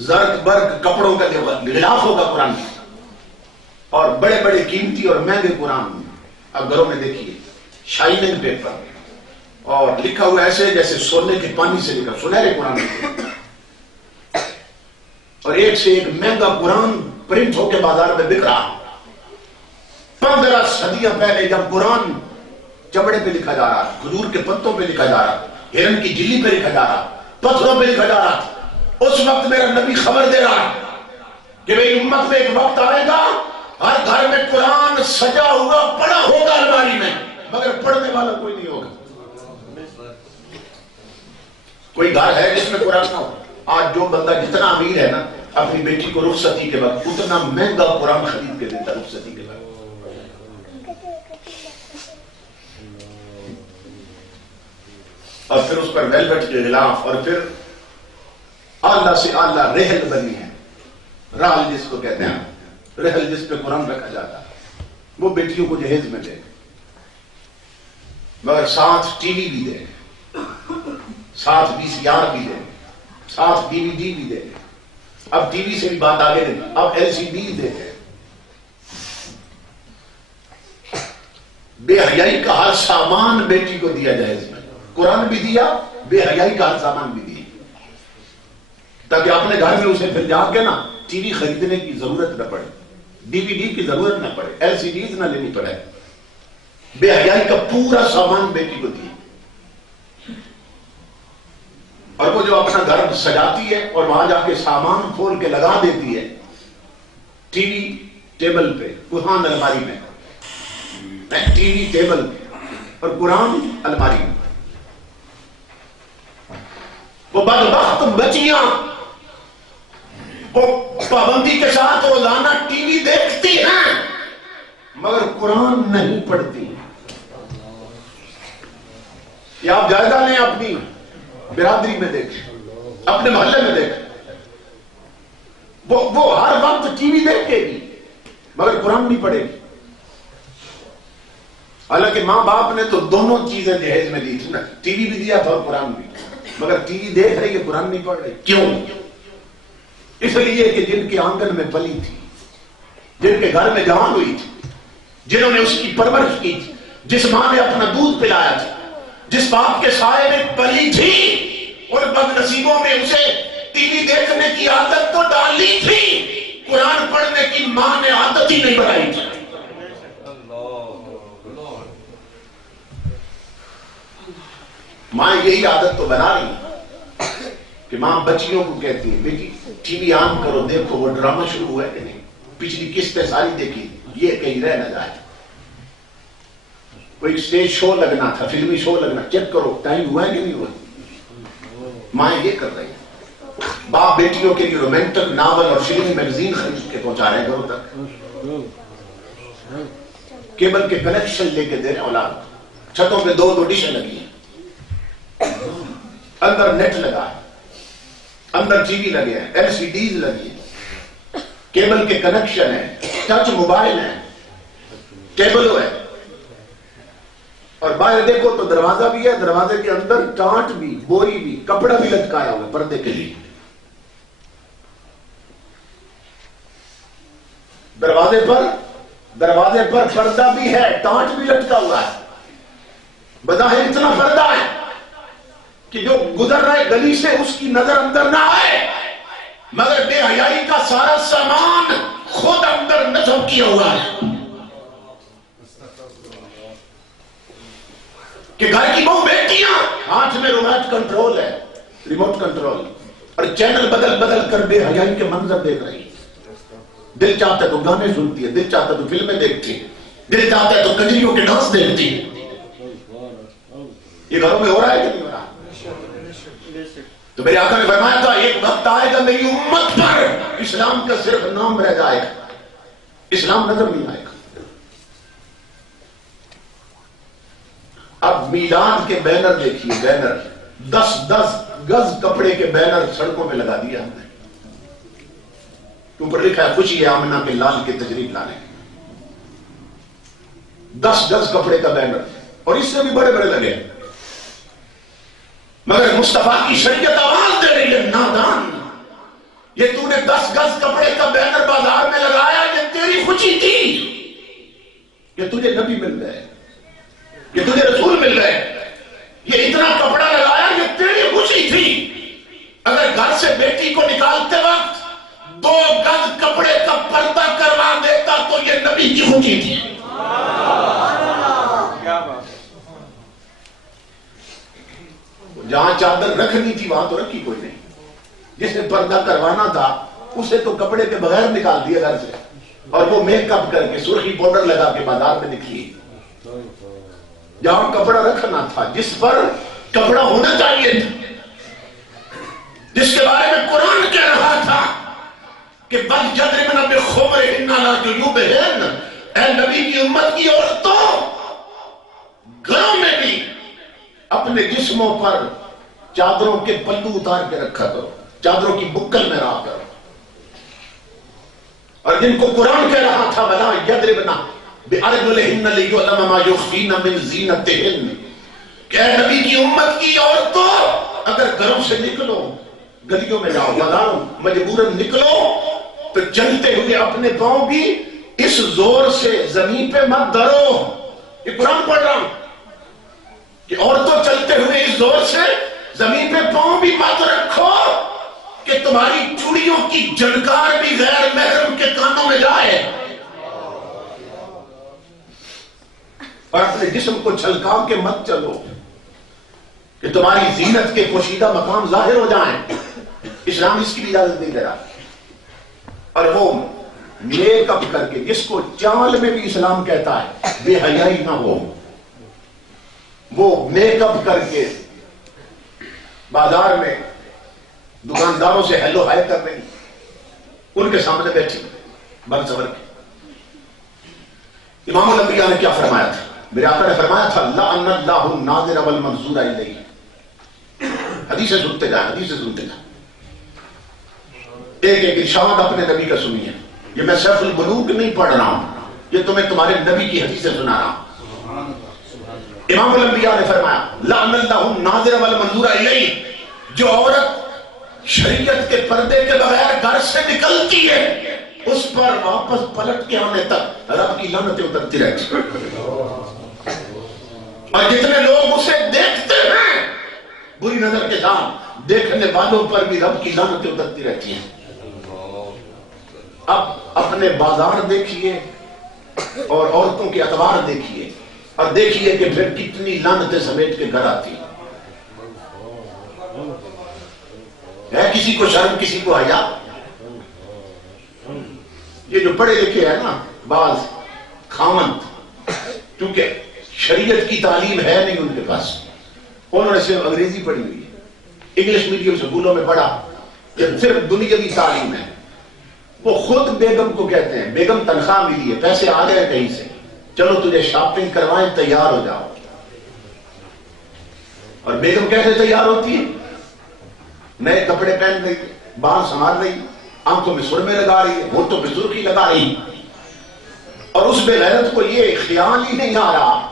زرق برق کپڑوں کا غلاف ہوگا قرآن کی. اور بڑے بڑے قیمتی اور مہنگے قرآن اب گھروں میں دیکھیے شائننگ پیپر اور لکھا ہوا ایسے جیسے سونے کے پانی سے لکھا سنہرے قرآن. اور ایک سے ایک مہنگا قرآن پرنٹ ہو کے بازار میں بک رہا. 15 صدیاں پہلے جب قرآن چمڑے پہ لکھا جا رہا, کھجور کے پتوں پہ لکھا جا رہا, ہرن کی جلی پہ لکھا جا رہا, پتھروں پہ لکھا جا رہا, اس وقت میرا نبی خبر دے رہا کہ میری امت میں ایک وقت آئے گا ہر گھر میں قرآن سجا ہوا پڑا ہوگا الماری میں مگر پڑھنے والا کوئی نہیں ہوگا. کوئی گھر ہے جس میں قرآن نہ ہو؟ آج جو بندہ جتنا امیر ہے نا اپنی بیٹی کو رخصتی کے وقت اتنا مہنگا قرآن خرید کے دیتا رخصتی کے وقت. اور پھر اس پر ویلوٹ کے غلاف اور پھر اعلیٰ سے اعلیٰ رحل بنی ہے. رحل جس کو کہتے ہیں, رحل جس پہ قرآن رکھا جاتا ہے, وہ بیٹیوں کو جہیز میں دے مگر ساتھ ٹی وی بھی دے, ساتھ VCR بھی دے, ساتھ DVD بھی دے. اب ٹی وی سے بھی بات آگے نہیں, اب LCD دے. بے حیائی کا ہر سامان بیٹی کو دیا جائے. اس میں قرآن بھی دیا, بے حیائی کا ہر سامان بھی دیا تاکہ اپنے گھر میں اسے پھر جا کے نا ٹی وی خریدنے کی ضرورت نہ پڑے, DVD کی ضرورت نہ پڑے, LCDs نہ لینی پڑے. بے حیائی کا پورا سامان بیٹی کو دیا. اور وہ جو اپنا گھر سجاتی ہے اور وہاں جا کے سامان کھول کے لگا دیتی ہے، ٹی وی ٹیبل پہ، قرآن الماری میں، ٹی وی ٹیبل پہ اور قرآن الماری میں. وہ بدبخت بچیاں وہ پابندی کے ساتھ روزانہ ٹی وی دیکھتی ہیں مگر قرآن نہیں پڑھتی. یہ آپ جائزہ لیں، اپنی برادری میں دیکھیں، اپنے محلے میں دیکھیں، وہ ہر وقت ٹی وی دیکھے گی مگر قرآن نہیں پڑھے گی. حالانکہ ماں باپ نے تو دونوں چیزیں جہیز میں دی تھی نا، ٹی وی بھی دیا تھا اور قرآن بھی، مگر ٹی وی دیکھ رہی ہے، قرآن نہیں پڑھ رہی. کیوں؟ اس لیے کہ جن کے آنگن میں پلی تھی، جن کے گھر میں جوان ہوئی تھی، جنہوں نے اس کی پرورش کی تھی، جس ماں نے اپنا دودھ پلایا تھا، جس باپ کے سائے میں پلی تھی، اور بد نصیبوں میں اسے ٹی وی دیکھنے کی عادت تو ڈالی تھی، قرآن پڑھنے کی ماں نے عادت ہی نہیں بنائی تھی. ماں یہی عادت تو بنا رہی کہ ماں بچیوں کو کہتی ہے بیٹی ٹی وی آن کرو، دیکھو وہ ڈرامہ شروع ہوا ہے کہ نہیں، پچھلی قسطیں ساری دیکھی، یہ کہیں رہ نہ جائے. کوئی اسٹیج شو لگنا تھا، فلمی شو لگنا، چیک کرو ٹائم ہوا ہے کہ نہیں ہوا. ماں یہ کر رہی ہے. باپ بیٹیوں کے لیے رومانٹک ناول اور فلمی میگزین خرید کے پہنچا رہے ہیں گھروں تک، کیبل کے کنیکشن لے کے دے رہے ہیں اولاد. چھتوں پہ دو ڈشیں لگی ہیں، اندر نیٹ لگا ہے، اندر ٹی وی لگے ہیں، ایل سی ڈیز لگی ہیں، کیبل کے کنیکشن ہے، ٹچ موبائل ہے، ٹیبل ہے. اور باہر دیکھو تو دروازہ بھی ہے، دروازے کے اندر ٹانٹ بھی، بوری بھی، کپڑا بھی لٹکایا ہوا ہے پردے کے لیے. دروازے پر پردہ بھی ہے، ٹانٹ بھی لٹکا ہوا ہے. بظاہر اتنا پردہ ہے کہ جو گزر رہے گلی سے اس کی نظر اندر نہ آئے، مگر بے حیائی کا سارا سامان خود اندر نصب کیا ہوا ہے کہ گھر کی بہو بیٹیاں ہاتھ میں ریموٹ کنٹرول ہے، ریموٹ کنٹرول، اور چینل بدل بدل کر بے حیائی کے منظر دیکھ رہی. دل چاہتا ہے تو گانے سنتی ہے، دل چاہتا ہے تو فلمیں دیکھتی ہے، دل چاہتا ہے تو کجریوں کے ڈانس دیکھتی ہے. یہ گھروں میں ہو رہا ہے کہ نہیں ہو رہا؟ تو میرے آقا نے فرمایا تھا ایک وقت آئے گا میری امت پر اسلام کا صرف نام رہ جائے گا، اسلام نظر نہیں آئے گا. اب میلاد کے بینر دیکھیے، بینر 10 گز کپڑے کے بینر سڑکوں میں لگا دیا ہم نے. اوپر لکھا ہے خوشی آمنہ کے لال کے تجریب لانے. 10 گز کپڑے کا بینر، اور اس سے بھی بڑے بڑے لگے، مگر مصطفیٰ کی شریعت آواز دے رہی ہے نادان، یہ تو نے 10 گز کپڑے کا بینر بازار میں لگایا، یہ تیری خوشی تھی کہ تجھے نبی مل گئے، کہ تجھے رسول مل گئے. یہ اتنا کپڑا لگایا یہ تیری خوشی تھی. اگر گھر سے بیٹی کو نکالتے وقت 2 گز کپڑے کا پردہ کروا دیتا تو یہ نبی کی خوشی تھی. جہاں چادر رکھنی تھی وہاں تو رکھی کوئی نہیں. جس نے پردہ کروانا تھا اسے تو کپڑے کے بغیر نکال دیا گھر سے، اور وہ میک اپ کر کے سرخی پاؤڈر لگا کے بازار میں نکلی. جہاں کپڑا رکھنا تھا، جس پر کپڑا ہونا چاہیے تھا، جس کے بارے میں قرآن کہہ رہا تھا کہ بل یضربن بخمرہن علی جیوبہن، اے نبی کی امت کی عورتوں گھروں میں بھی اپنے جسموں پر چادروں کے پلو اتار کے رکھا کرو، چادروں کی بکل میں رہا کرو. اور جن کو قرآن کہہ رہا تھا وَلَا يَضْرِبْنَ بِأَرْجُلِهِنَّ لِيُعْلَمَ مَا يُخْفِينَ مِنْ زِينَتِهِنَّ، کہ اے نبی کی امت کی عورتوں اگر گھروں سے نکلو، گلیوں میں جاؤ، بازاروں مجبوراً نکلو، تو چلتے ہوئے اپنے پاؤں بھی اس زور سے زمین پہ مت دھرو. یہ قرآن پڑھ رہا ہوں کہ عورتوں چلتے ہوئے اس زور سے زمین پہ پاؤں بھی مت رکھو کہ تمہاری چوڑیوں کی جھنکار بھی غیر محرم کے کانوں میں جائے، اور اپنے جسم کو چھلکا کے مت چلو. کہ تمہاری زینت کے پوشیدہ مقام ظاہر ہو جائیں، اسلام اس کی بھی اجازت نہیں دے رہا۔ اور وہ میک اپ کر کے، جس کو چال میں بھی اسلام کہتا ہے بے حیائی نہ ہو، وہ میک اپ کر کے بازار میں دکانداروں سے ہیلو ہائی کر رہی، ان کے سامنے بیٹھی بن سور کے۔ امام الانبیاء نے کیا فرمایا تھا؟ میرے آقا نے فرمایا تھا لعن اللہ الناظر والمنظور الیہ۔ حدیثیں سنتے جائیں، حدیثیں سنتے جائیں، ایک ایک ارشاد اپنے نبی کا سنیے۔ یہ میں سیف البلوغ نہیں پڑھ رہا ہوں، یہ تمہیں تمہارے نبی کی حدیثیں سنا رہا ہوں۔ امام الانبیاء نے فرمایا لعن اللہ الناظر والمنظور الیہ، جو عورت شریعت کے پردے کے بغیر گھر سے نکلتی ہے اس پر واپس پلٹ کے آنے تک رب کی لعنتیں اترتی رہتی، اور جتنے لوگ اسے دیکھتے ہیں بری نظر کے ساتھ، دیکھنے والوں پر بھی رب کی لعنتیں اترتی رہتی ہیں۔ اب اپنے بازار دیکھیے اور عورتوں کے اطوار دیکھیے، اور دیکھیے کہ پھر کتنی لعنتیں سمیٹ کے گھر آتی ہیں۔ ہے کسی کو شرم، کسی کو حیا؟ یہ جو پڑھے لکھے ہیں نا بعض خامند، کیونکہ شریعت کی تعلیم ہے نہیں ان کے پاس، انہوں نے صرف انگریزی پڑھی ہوئی ہے، انگلش میڈیم سکولوں میں پڑھا، یہ صرف دنیاوی تعلیم ہے۔ وہ خود بیگم کو کہتے ہیں بیگم تنخواہ ملی ہے، پیسے آ گئے کہیں سے، چلو تجھے شاپنگ کروائیں، تیار ہو جاؤ۔ اور بیگم کیسے تیار ہوتی ہے؟ نئے کپڑے پہن رہی، بال سنوار رہی، آنکھوں میں سرمے لگا رہی ہے، ہونٹوں پہ سرخی لگا رہی، اور اس بے غیرت کو یہ خیال ہی نہیں آ رہا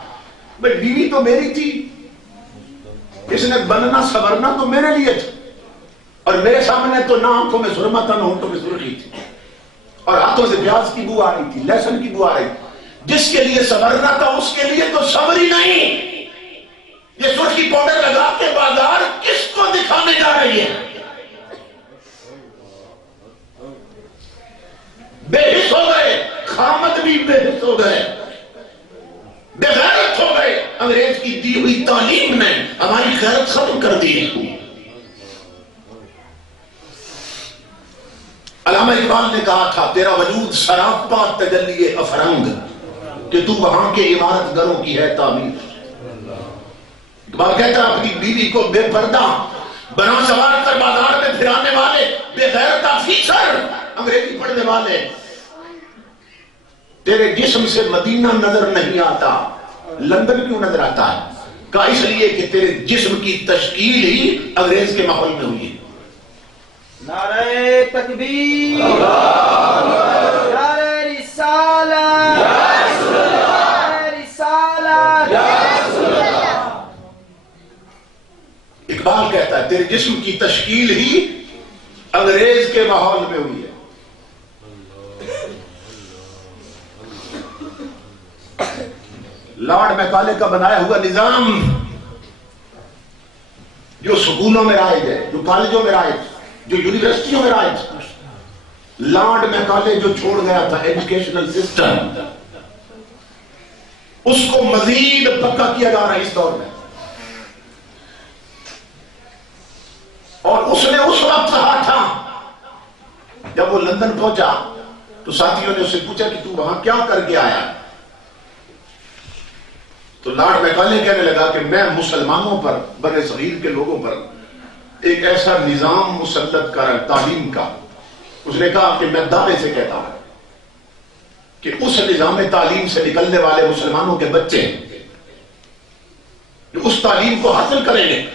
بھئی بیوی تو میری تھی، اس نے بننا سورنا تو میرے لیے تھا، اور میرے سامنے تو نہ آنکھوں میں سرما تھا نہ ہونٹوں میں سرخی تھی، اور ہاتھوں سے پیاز کی بو آ رہی تھی، لہسن کی بو آ رہی تھی۔ جس کے لیے سورنا تھا اس کے لیے تو صبر ہی نہیں۔ یہ سرخی پاؤڈر لگا کے بازار کس کو دکھانے جا رہی ہے؟ بے حس ہو گئے، خامد بھی بے حس ہو گئے، بے غیرت ہو گئے۔ انگریز کی دی ہوئی تعلیم نے ہماری غیرت ختم کر دی۔ علامہ اقبال نے کہا تھا تیرا وجود سراپا تجلی افرنگ، کہ تو وہاں کے عمارت گروں کی ہے تعمیر۔ اقبال کہتا ہے اپنی بیوی کو بے پردہ بنا سوار کر بازار میں پھرانے والے بے غیرت آفیسر، انگریزی پڑھنے والے، تیرے جسم سے مدینہ نظر نہیں آتا، لندن کیوں نظر آتا ہے؟ کہا اس لیے کہ تیرے جسم کی تشکیل ہی انگریز کے ماحول میں ہوئی ہے۔ نعرہ تکبیر، نعرہ رسالت، نعرہ رسالت۔ اقبال کہتا ہے تیرے جسم کی تشکیل ہی انگریز کے ماحول میں ہوئی ہے۔ لارڈ میکالے کا بنایا ہوا نظام جو سکولوں میں رائج ہے، جو کالجوں میں رائج، جو یونیورسٹیوں میں رائج، لارڈ میکالے جو چھوڑ گیا تھا ایجوکیشنل سسٹم، اس کو مزید پکا کیا جا رہا ہے اس دور میں۔ اور اس نے اس وقت کہا تھا جب وہ لندن پہنچا تو ساتھیوں نے اس سے پوچھا کہ تو وہاں کیا کر کے آیا؟ تو لارڈ میکالے کہنے لگا کہ میں مسلمانوں پر، بر صغیر کے لوگوں پر ایک ایسا نظام مسلط کر تعلیم کا، اس نے کہا کہ میں دعوے سے کہتا ہوں کہ اس نظام تعلیم سے نکلنے والے مسلمانوں کے بچے جو اس تعلیم کو حاصل کریں گے،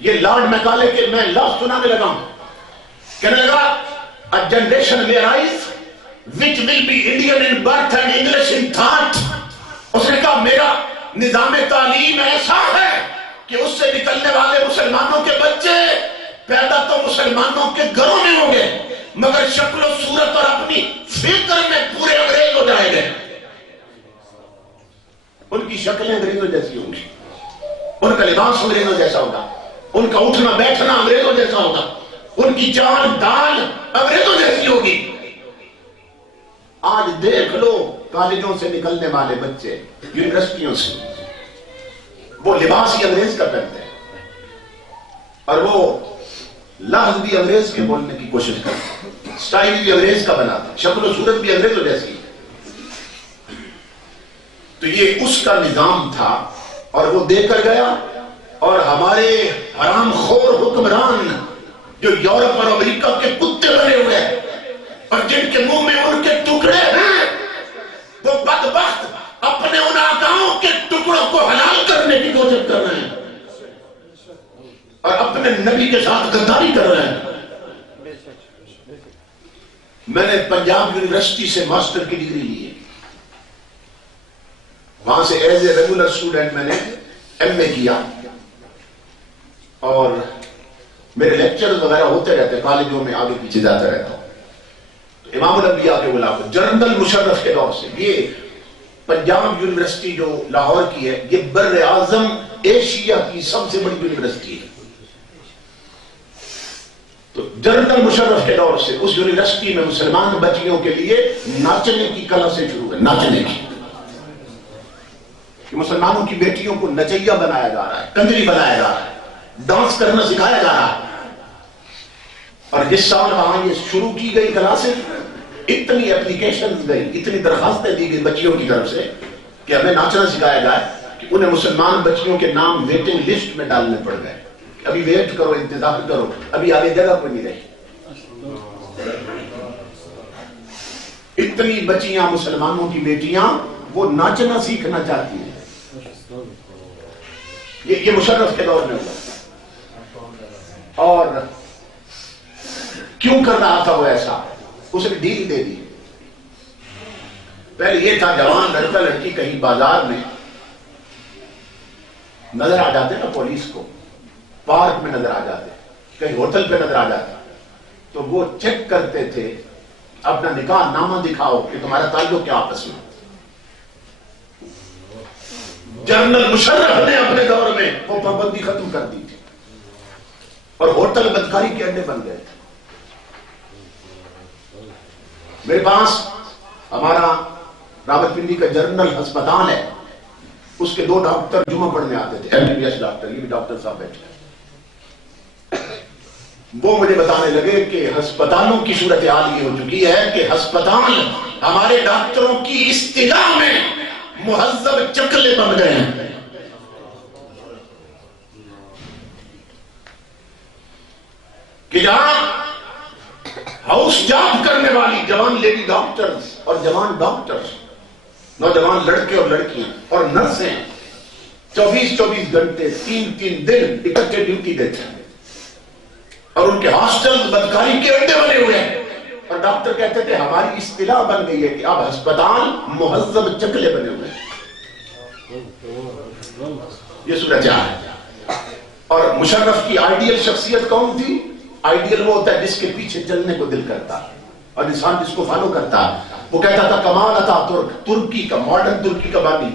یہ لارڈ میکالے کے میں لفظ سنانے لگا ہوں، کہنے لگا a generation may arise which will be Indian in birth and English in thought۔ اس نے کہا میرا نظام تعلیم ایسا ہے کہ اس سے نکلنے والے مسلمانوں کے بچے پیدا تو مسلمانوں کے گھروں میں ہوں گے مگر شکل و صورت اور اپنی فکر میں پورے انگریز ہو جائیں گے۔ ان کی شکلیں انگریزوں جیسی ہوں گی، ان کا لباس انگریزوں جیسا ہوگا، ان کا اٹھنا بیٹھنا انگریزوں جیسا ہوگا، ان کی چال ڈال انگریزوں جیسی ہوگی۔ آج دیکھ لو کالجوں سے نکلنے والے بچے، یونیورسٹیوں سے، وہ لباس ہی انگریز کا پہنتے ہیں، اور وہ لفظ بھی انگریز کے بولنے کی کوشش کرتا، سٹائل بھی انگریز کا بناتا، شکل و صورت بھی انگریزوں جیسی. تو یہ اس کا نظام تھا اور وہ دے کر گیا. اور ہمارے حرام خور حکمران جو یورپ اور امریکہ کے کتے بنے ہوئے ہیں اور جن کے منہ میں ان کے ٹکڑے ہیں، وہ بدبخت اپنے ان آقاؤں کے ٹکڑوں کو حلال کرنے کی کوشش کر رہے ہیں اور اپنے نبی کے ساتھ غداری کر رہے ہیں. میں نے پنجاب یونیورسٹی سے ماسٹر کی ڈگری لی ہے. وہاں سے ایز اے ریگولر اسٹوڈنٹ میں نے ایم اے کیا اور میرے لیکچرز وغیرہ ہوتے رہتے، کالجوں میں آگے پیچھے جاتا رہتا ہوں. تو امام الانبیاء کے غلام جنرل مشرف کے دور سے یہ پنجاب یونیورسٹی جو لاہور کی ہے، یہ بر اعظم ایشیا کی سب سے بڑی یونیورسٹی ہے. تو جنرل مشرف کے دور سے اس یونیورسٹی میں مسلمان بچیوں کے لیے ناچنے کی کلا سے شروع ہے. ناچنے کی، کہ مسلمانوں کی بیٹیوں کو نچیا بنایا جا رہا ہے، کنجری بنایا جا رہا ہے، ڈانس کرنا سکھایا جا رہا ہے. اور جس سال وہاں یہ شروع کی گئی کلاسز، اتنی اپلیکیشنز گئی، اتنی درخواستیں دی گئی بچیوں کی طرف سے کہ ہمیں ناچنا سکھایا جائے، کہ انہیں مسلمان بچیوں کے نام ویٹنگ لسٹ میں ڈالنے پڑ گئے. ابھی ویٹ کرو، انتظار کرو، ابھی آگے جگہ کوئی نہیں رہی. اتنی بچیاں، مسلمانوں کی بیٹیاں وہ ناچنا سیکھنا چاہتی ہیں. یہ مشرف کے دور میں ہوا. اور کیوں کر رہا تھا وہ ایسا؟ اس نے ڈیل دے دی. پہلے یہ تھا جوان لڑکا لڑکی کہیں بازار میں نظر آ جاتے نا پولیس کو، پارک میں نظر آ جاتے، کہیں ہوٹل پہ نظر آ جاتے، تو وہ چیک کرتے تھے اپنا نکاح نامہ دکھاؤ کہ تمہارا تعلق کیا آپس میں. جنرل مشرف نے اپنے دور میں وہ پابندی ختم کر دی تھی اور ہوٹل بدکاری کے اڈے بن گئے تھے. میرے پاس ہمارا راولپنڈی کا جنرل ہسپتال ہے، اس کے 2 ڈاکٹر جمعہ پڑھنے آتے تھے، M B B S doctor, یہ بھی ڈاکٹر صاحب بیٹھے. وہ مجھے بتانے لگے کہ ہسپتالوں کی صورتحال یہ ہو چکی ہے کہ ہسپتال ہمارے ڈاکٹروں کی اصطلاح میں مہذب چکلے بن گئے ہیں. کہ جہاں ہاؤس جاب کرنے والی جوان لیڈی ڈاکٹرز اور جوان ڈاکٹرز، نوجوان لڑکے اور لڑکیاں اور نرسیں 24 گھنٹے 3 دن اکٹھے ڈیوٹی دیتے ہیں اور ان کے ہاسٹل بدکاری کے اڈے بنے ہوئے ہیں. اور ڈاکٹر کہتے تھے ہماری اصطلاح بن گئی ہے کہ اب ہسپتال مہذب چکلے بنے ہوئے ہیں. یہ صورتحال ہے. اور مشرف کی آئیڈیل شخصیت کون تھی؟ آئیڈیل وہ ہوتا ہے جس کے پیچھے چلنے کو دل کرتا ہے اور انسان جس کو فالو کرتا ہے. وہ کہتا تھا کمال اتاتürk، ترکی کا، ماڈرن ترکی کا بانی،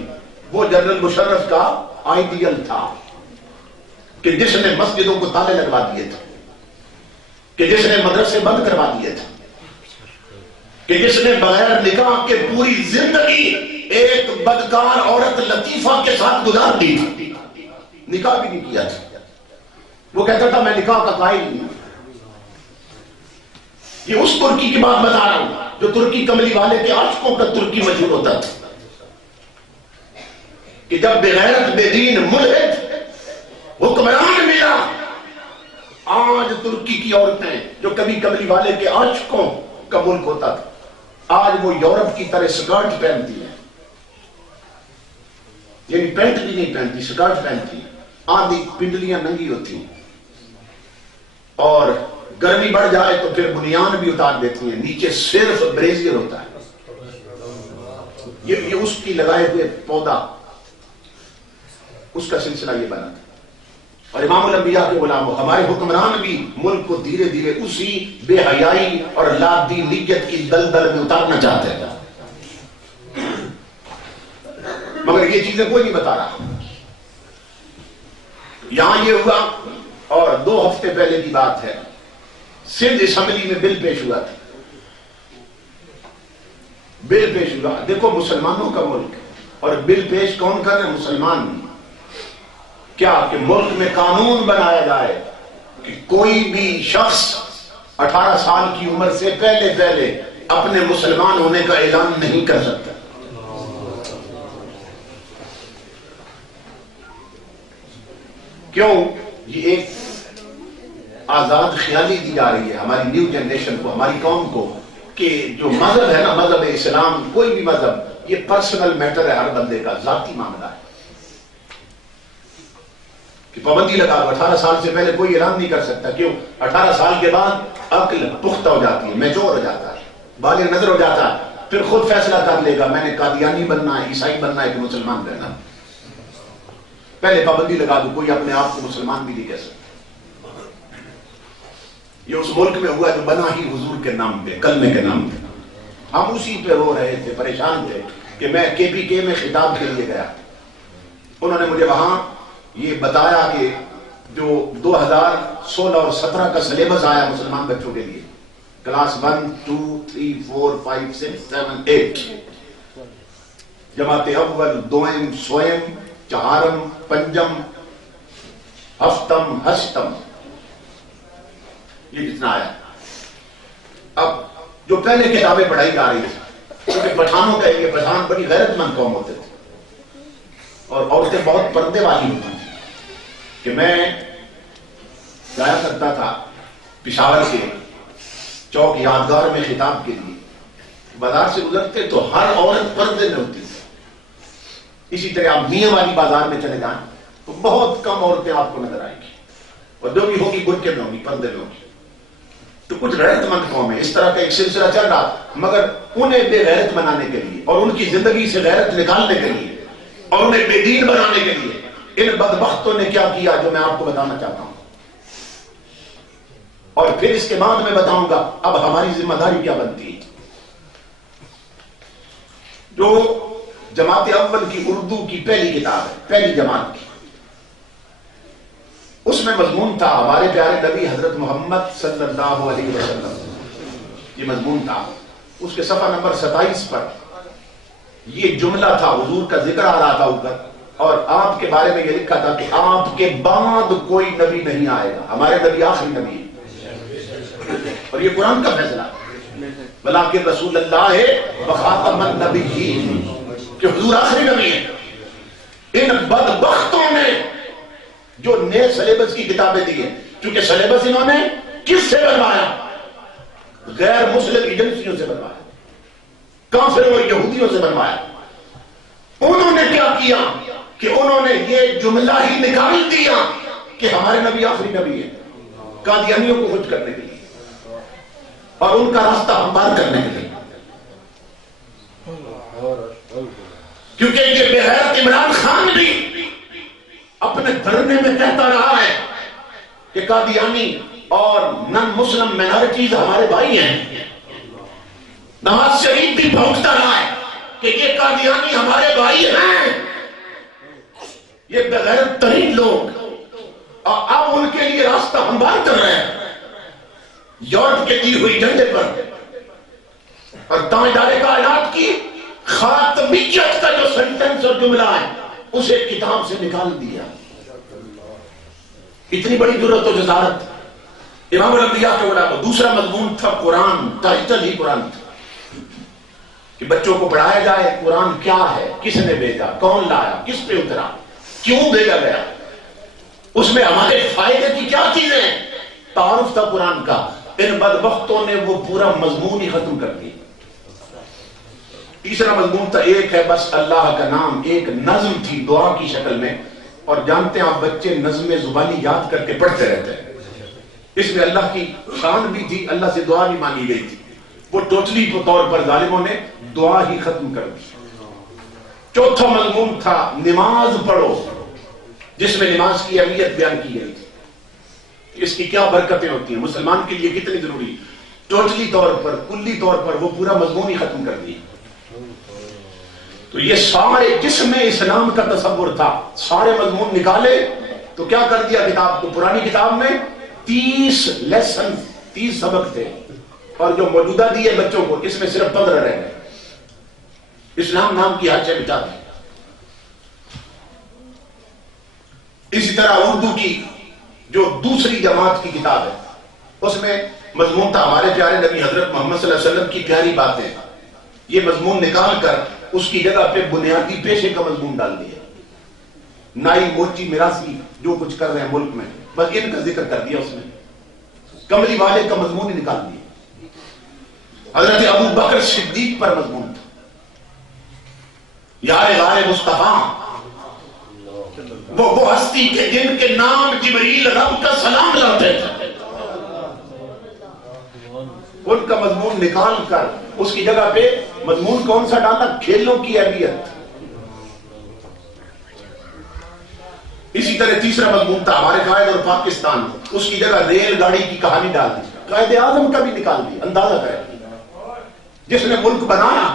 وہ جنرل مشرف کا آئیڈیل تھا کہ جس نے مسجدوں کو تالے لگوا دیے تھے، کہ جس نے مدرسے بند کروا دیے تھے، کہ جس نے بغیر نکاح کے پوری زندگی ایک بدکار عورت لطیفہ کے ساتھ گزار دی تھی، نکاح بھی نہیں کیا تھا. وہ کہتا تھا میں نکاح کا قائل نہیں. یہ اس ترکی کی بات بتا رہا ہوں جو ترکی کملی والے کے عاشقوں کا ترکی مشہور ہوتا تھا کہ جب بغیرت بے دین ملحد حکمران ملا. آج ترکی کی عورتیں جو کبھی کملی والے کے عاشقوں کا ملک ہوتا تھا، آج وہ یورپ کی طرح سکرٹ پہنتی ہیں، یعنی پینٹ بھی نہیں پہنتی، سکرٹ پہنتی ہیں، آدھی پنڈلیاں ننگی ہوتی ہیں اور گرمی بڑھ جائے تو پھر بنیان بھی اتار دیتی ہیں، نیچے صرف بریزیئر ہوتا ہے. یہ اس کی لگائے ہوئے پودا، اس کا سلسلہ یہ بنا تھا. اور امام الانبیاء کے غلام ہمارے حکمران بھی ملک کو دھیرے دھیرے اسی بے حیائی اور لادینیت کی دلدل میں اتارنا چاہتے ہیں، مگر یہ چیزیں کوئی نہیں بتا رہا. یہاں یہ ہوا اور 2 ہفتے پہلے کی بات ہے، سندھ اسمبلی میں بل پیش ہوا تھا. بل پیش ہوا، دیکھو مسلمانوں کا ملک اور بل پیش کون کر رہے ہیں؟ مسلمان. کیا کہ ملک میں قانون بنایا جائے کہ کوئی بھی شخص 18 سال کی عمر سے پہلے اپنے مسلمان ہونے کا اعلان نہیں کر سکتا. کیوں؟ یہ ایک آزاد خیالی دی جا رہی ہے ہماری نیو جنریشن کو، ہماری قوم کو، کہ جو مذہب ہے نا، مذہب اسلام، کوئی بھی مذہب، یہ پرسنل میٹر ہے، ہر بندے کا ذاتی معاملہ ہے. کہ پابندی لگا دو، 18 سال سے پہلے کوئی اعلان نہیں کر سکتا. کیوں؟ 18 سال کے بعد عقل پختہ ہو جاتی ہے، میچور ہو جاتا ہے، بالغ نظر ہو جاتا ہے، پھر خود فیصلہ کر لے گا میں نے قادیانی بننا ہے، عیسائی بننا ہے کہ مسلمان رہنا. پہلے پابندی لگا دو، کوئی اپنے آپ کو مسلمان بھی نہیں کہہ سکتا. یہ اس ملک میں ہوا جو بنا ہی حضور کے نام پہ، کلمے کے نام پہ. ہم اسی پہ رو رہے تھے، پریشان تھے کہ میں KPK میں خطاب کے لیے گیا. انہوں نے مجھے وہاں یہ بتایا کہ جو 2016 اور 17 کا سلیبس آیا مسلمان بچوں کے لیے، کلاس 1 2 3 4 5 6 7 8، جماعت اول، دوئم، سوئم، چہارم، پنجم، ہفتم، ہشتم، یہ جتنا آیا. اب جو پہلے کتابیں پڑھائی جا رہی تھی، کیونکہ پٹھانوں کا یہ پٹھان بڑی غیرت مند قوم ہوتے تھے اور عورتیں بہت پردے والی ہوتی تھیں. کہ میں جایا کرتا تھا پشاور کے چوک یادگار میں خطاب کے لیے، بازار سے گزرتے تو ہر عورت پردے میں ہوتی تھی. اسی طرح آپ میاں والی بازار میں چلے جائیں تو بہت کم عورتیں آپ کو نظر آئیں گی، اور جو بھی ہوگی برقعے میں ہوگی، پردے میں ہوگی. تو کچھ غیرت مند قوم ہے، اس طرح کا ایک سلسلہ چل رہا، مگر انہیں بے غیرت بنانے کے لیے اور ان کی زندگی سے غیرت نکالنے کے لیے اور انہیں بے دین بنانے کے لیے ان بدبختوں نے کیا کیا جو میں آپ کو بتانا چاہتا ہوں. اور پھر اس کے بعد میں بتاؤں گا اب ہماری ذمہ داری کیا بنتی ہے. جو جماعت اول کی اردو کی پہلی کتاب ہے، پہلی جماعت کی، اس میں مضمون تھا ہمارے پیارے نبی حضرت محمد صلی اللہ علیہ وسلم. یہ مضمون تھا. اس کے صفحہ نمبر 27 پر یہ جملہ تھا، حضور کا ذکر آ رہا تھا اوپر، اور آپ کے بارے میں یہ لکھا تھا کہ آپ کے بعد کوئی نبی نہیں آئے گا، ہمارے نبی آخری نبی ہے. اور یہ قرآن کا فیصلہ ہے، ولیکن رسول اللہ ہے وخاتم النبیین، کہ حضور آخری نبی ہے. ان بدبختوں نے جو نئے سلیبس کی کتابیں دی ہیں، کیونکہ سلیبس انہوں نے کس سے بنوایا؟ غیر مسلم ایجنسیوں سے بنوایا، کافر اور یہودیوں سے بنوایا. انہوں نے کیا کیا کہ انہوں نے یہ جملہ ہی نکال دیا کہ ہمارے نبی آخری نبی ہے، قادیانیوں کو خود کرنے کے لیے اور ان کا راستہ ہموار کرنے کے لیے. کیونکہ یہ بے غیرت عمران خان بھی اپنے دھرنے میں کہتا رہا ہے کہ قادیانی اور نن مسلم مینارٹیز ہمارے بھائی ہیں. نواز شریف بھی بھونکتا رہا ہے کہ یہ قادیانی ہمارے بھائی ہیں. یہ بغیرت ترین لوگ، اور اب ان کے لیے راستہ ہموار کر رہے ہیں یورپ کے دی ہوئی جھنڈے پر. اور تاجدار کائنات کی خاتمیت کا جو سینٹنس اور جملہ ہے اسے کتاب سے نکال دیا. اتنی بڑی ضرورت و جسارت امام الانبیاء کے علماء. دوسرا مضمون تھا قرآن، ٹائٹل ہی قرآن تھا کہ بچوں کو پڑھایا جائے قرآن کیا ہے، کس نے بھیجا، کون لایا، کس پہ اترا، کیوں بھیجا گیا، اس میں ہمارے فائدے کی کیا چیزیں ہیں. تعارف تھا قرآن کا. ان بدبختوں نے وہ پورا مضمون ہی ختم کر دیا. تیسرا مضمون تھا ایک ہے بس اللہ کا نام، ایک نظم تھی دعا کی شکل میں. اور جانتے ہیں آپ بچے نظم زبانی یاد کر کے پڑھتے رہتے ہیں. اس میں اللہ کی شان بھی تھی، اللہ سے دعا بھی مانگی گئی تھی. وہ ٹوٹلی طور پر ظالموں نے دعا ہی ختم کر دی. چوتھا مضمون تھا نماز پڑھو، جس میں نماز کی اہمیت بیان کی گئی تھی، اس کی کیا برکتیں ہوتی ہیں، مسلمان کے لیے کتنی ضروری. ٹوٹلی طور پر، کلی طور پر وہ پورا مضمون ہی ختم کر دی. تو یہ سارے جس میں اسلام کا تصور تھا سارے مضمون نکالے تو کیا کر دیا کتاب کو. پرانی کتاب میں 30 لیسن، 30 سبق تھے، اور جو موجودہ دیے بچوں کو اس میں صرف 15 رہ گئے. اسلام نام کی ہر شے مٹا دی. اسی طرح اردو کی جو دوسری جماعت کی کتاب ہے، اس میں مضمون تھا ہمارے پیارے نبی حضرت محمد صلی اللہ علیہ وسلم کی پیاری باتیں. یہ مضمون نکال کر اس کی جگہ پہ بنیادی پیشے کا مضمون ڈال دیا. نائی موچی میراثی جو کچھ کر رہے ہیں ملک میں، بس ان کا ذکر کر دیا. اس نے کملی والے کا مضمون ہی نکال دیا. حضرت ابو بکر صدیق پر مضمون تھا، یار غار مصطفیٰ، وہ ہستی کے جن کے نام جبریل رب کا سلام لاتے تھے، ان کا مضمون نکال کر اس کی جگہ پہ مضمون کون سا ڈالا؟ کھیلوں کی اہمیت. اسی طرح تیسرا مضمون تھا ہمارے قائد اور پاکستان، اس کی جگہ ریل گاڑی کی کہانی ڈال دی. قائد اعظم کا بھی نکال دی. اندازہ کریں، جس نے ملک بنایا،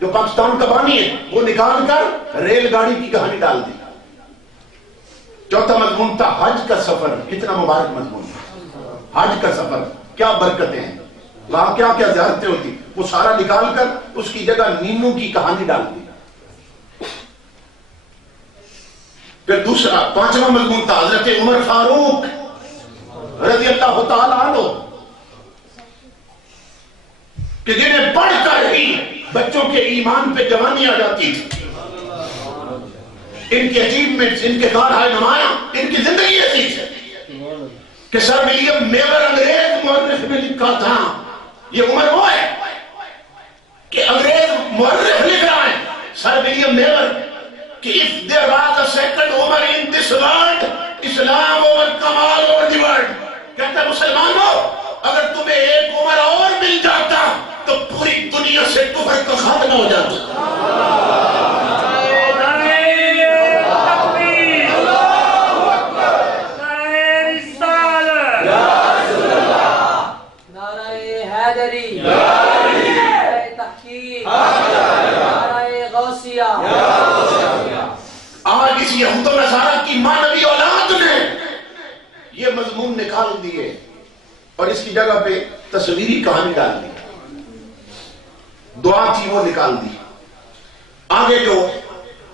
جو پاکستان کا بانی ہے، وہ نکال کر ریل گاڑی کی کہانی ڈال دی. چوتھا مضمون تھا حج کا سفر. کتنا مبارک مضمون ہے حج کا سفر، کیا برکتیں ہیں وہاں، کیا کیا زیارتیں ہوتی، وہ سارا نکال کر اس کی جگہ نیمو کی کہانی ڈال دی. پھر دوسرا پانچواں مضمون تھا حضرت عمر فاروق رضی اللہ تعالیٰ عنہ، کہ جنہیں پڑھ کر ہی بچوں کے ایمان پہ جوانی آ جاتی تھی. ان کے اچیومنٹس، ان کے کارنامے نمایاں، ان کی زندگی ایسی ہے کہ سر ولیم میور انگریز مورخ نے لکھا تھا. یہ عمر وہ ہے کہ انگریز مورخ لکھ رہا ہے، سر ولیم میور، کہ if there was a second Umar in this world, Islam overcome all over the world. کہتا ہے مسلمانوں، اگر تمہیں ایک عمر اور مل جاتا تو پوری دنیا سے کفر کا خاتمہ ہو جاتا. آج اس یہود و نصارہ کی مانوی اولاد نے یہ مضمون نکال دیے اور اس کی جگہ پہ تصویری کہانی ڈال دی. دعا تھی وہ نکال دی. آگے جو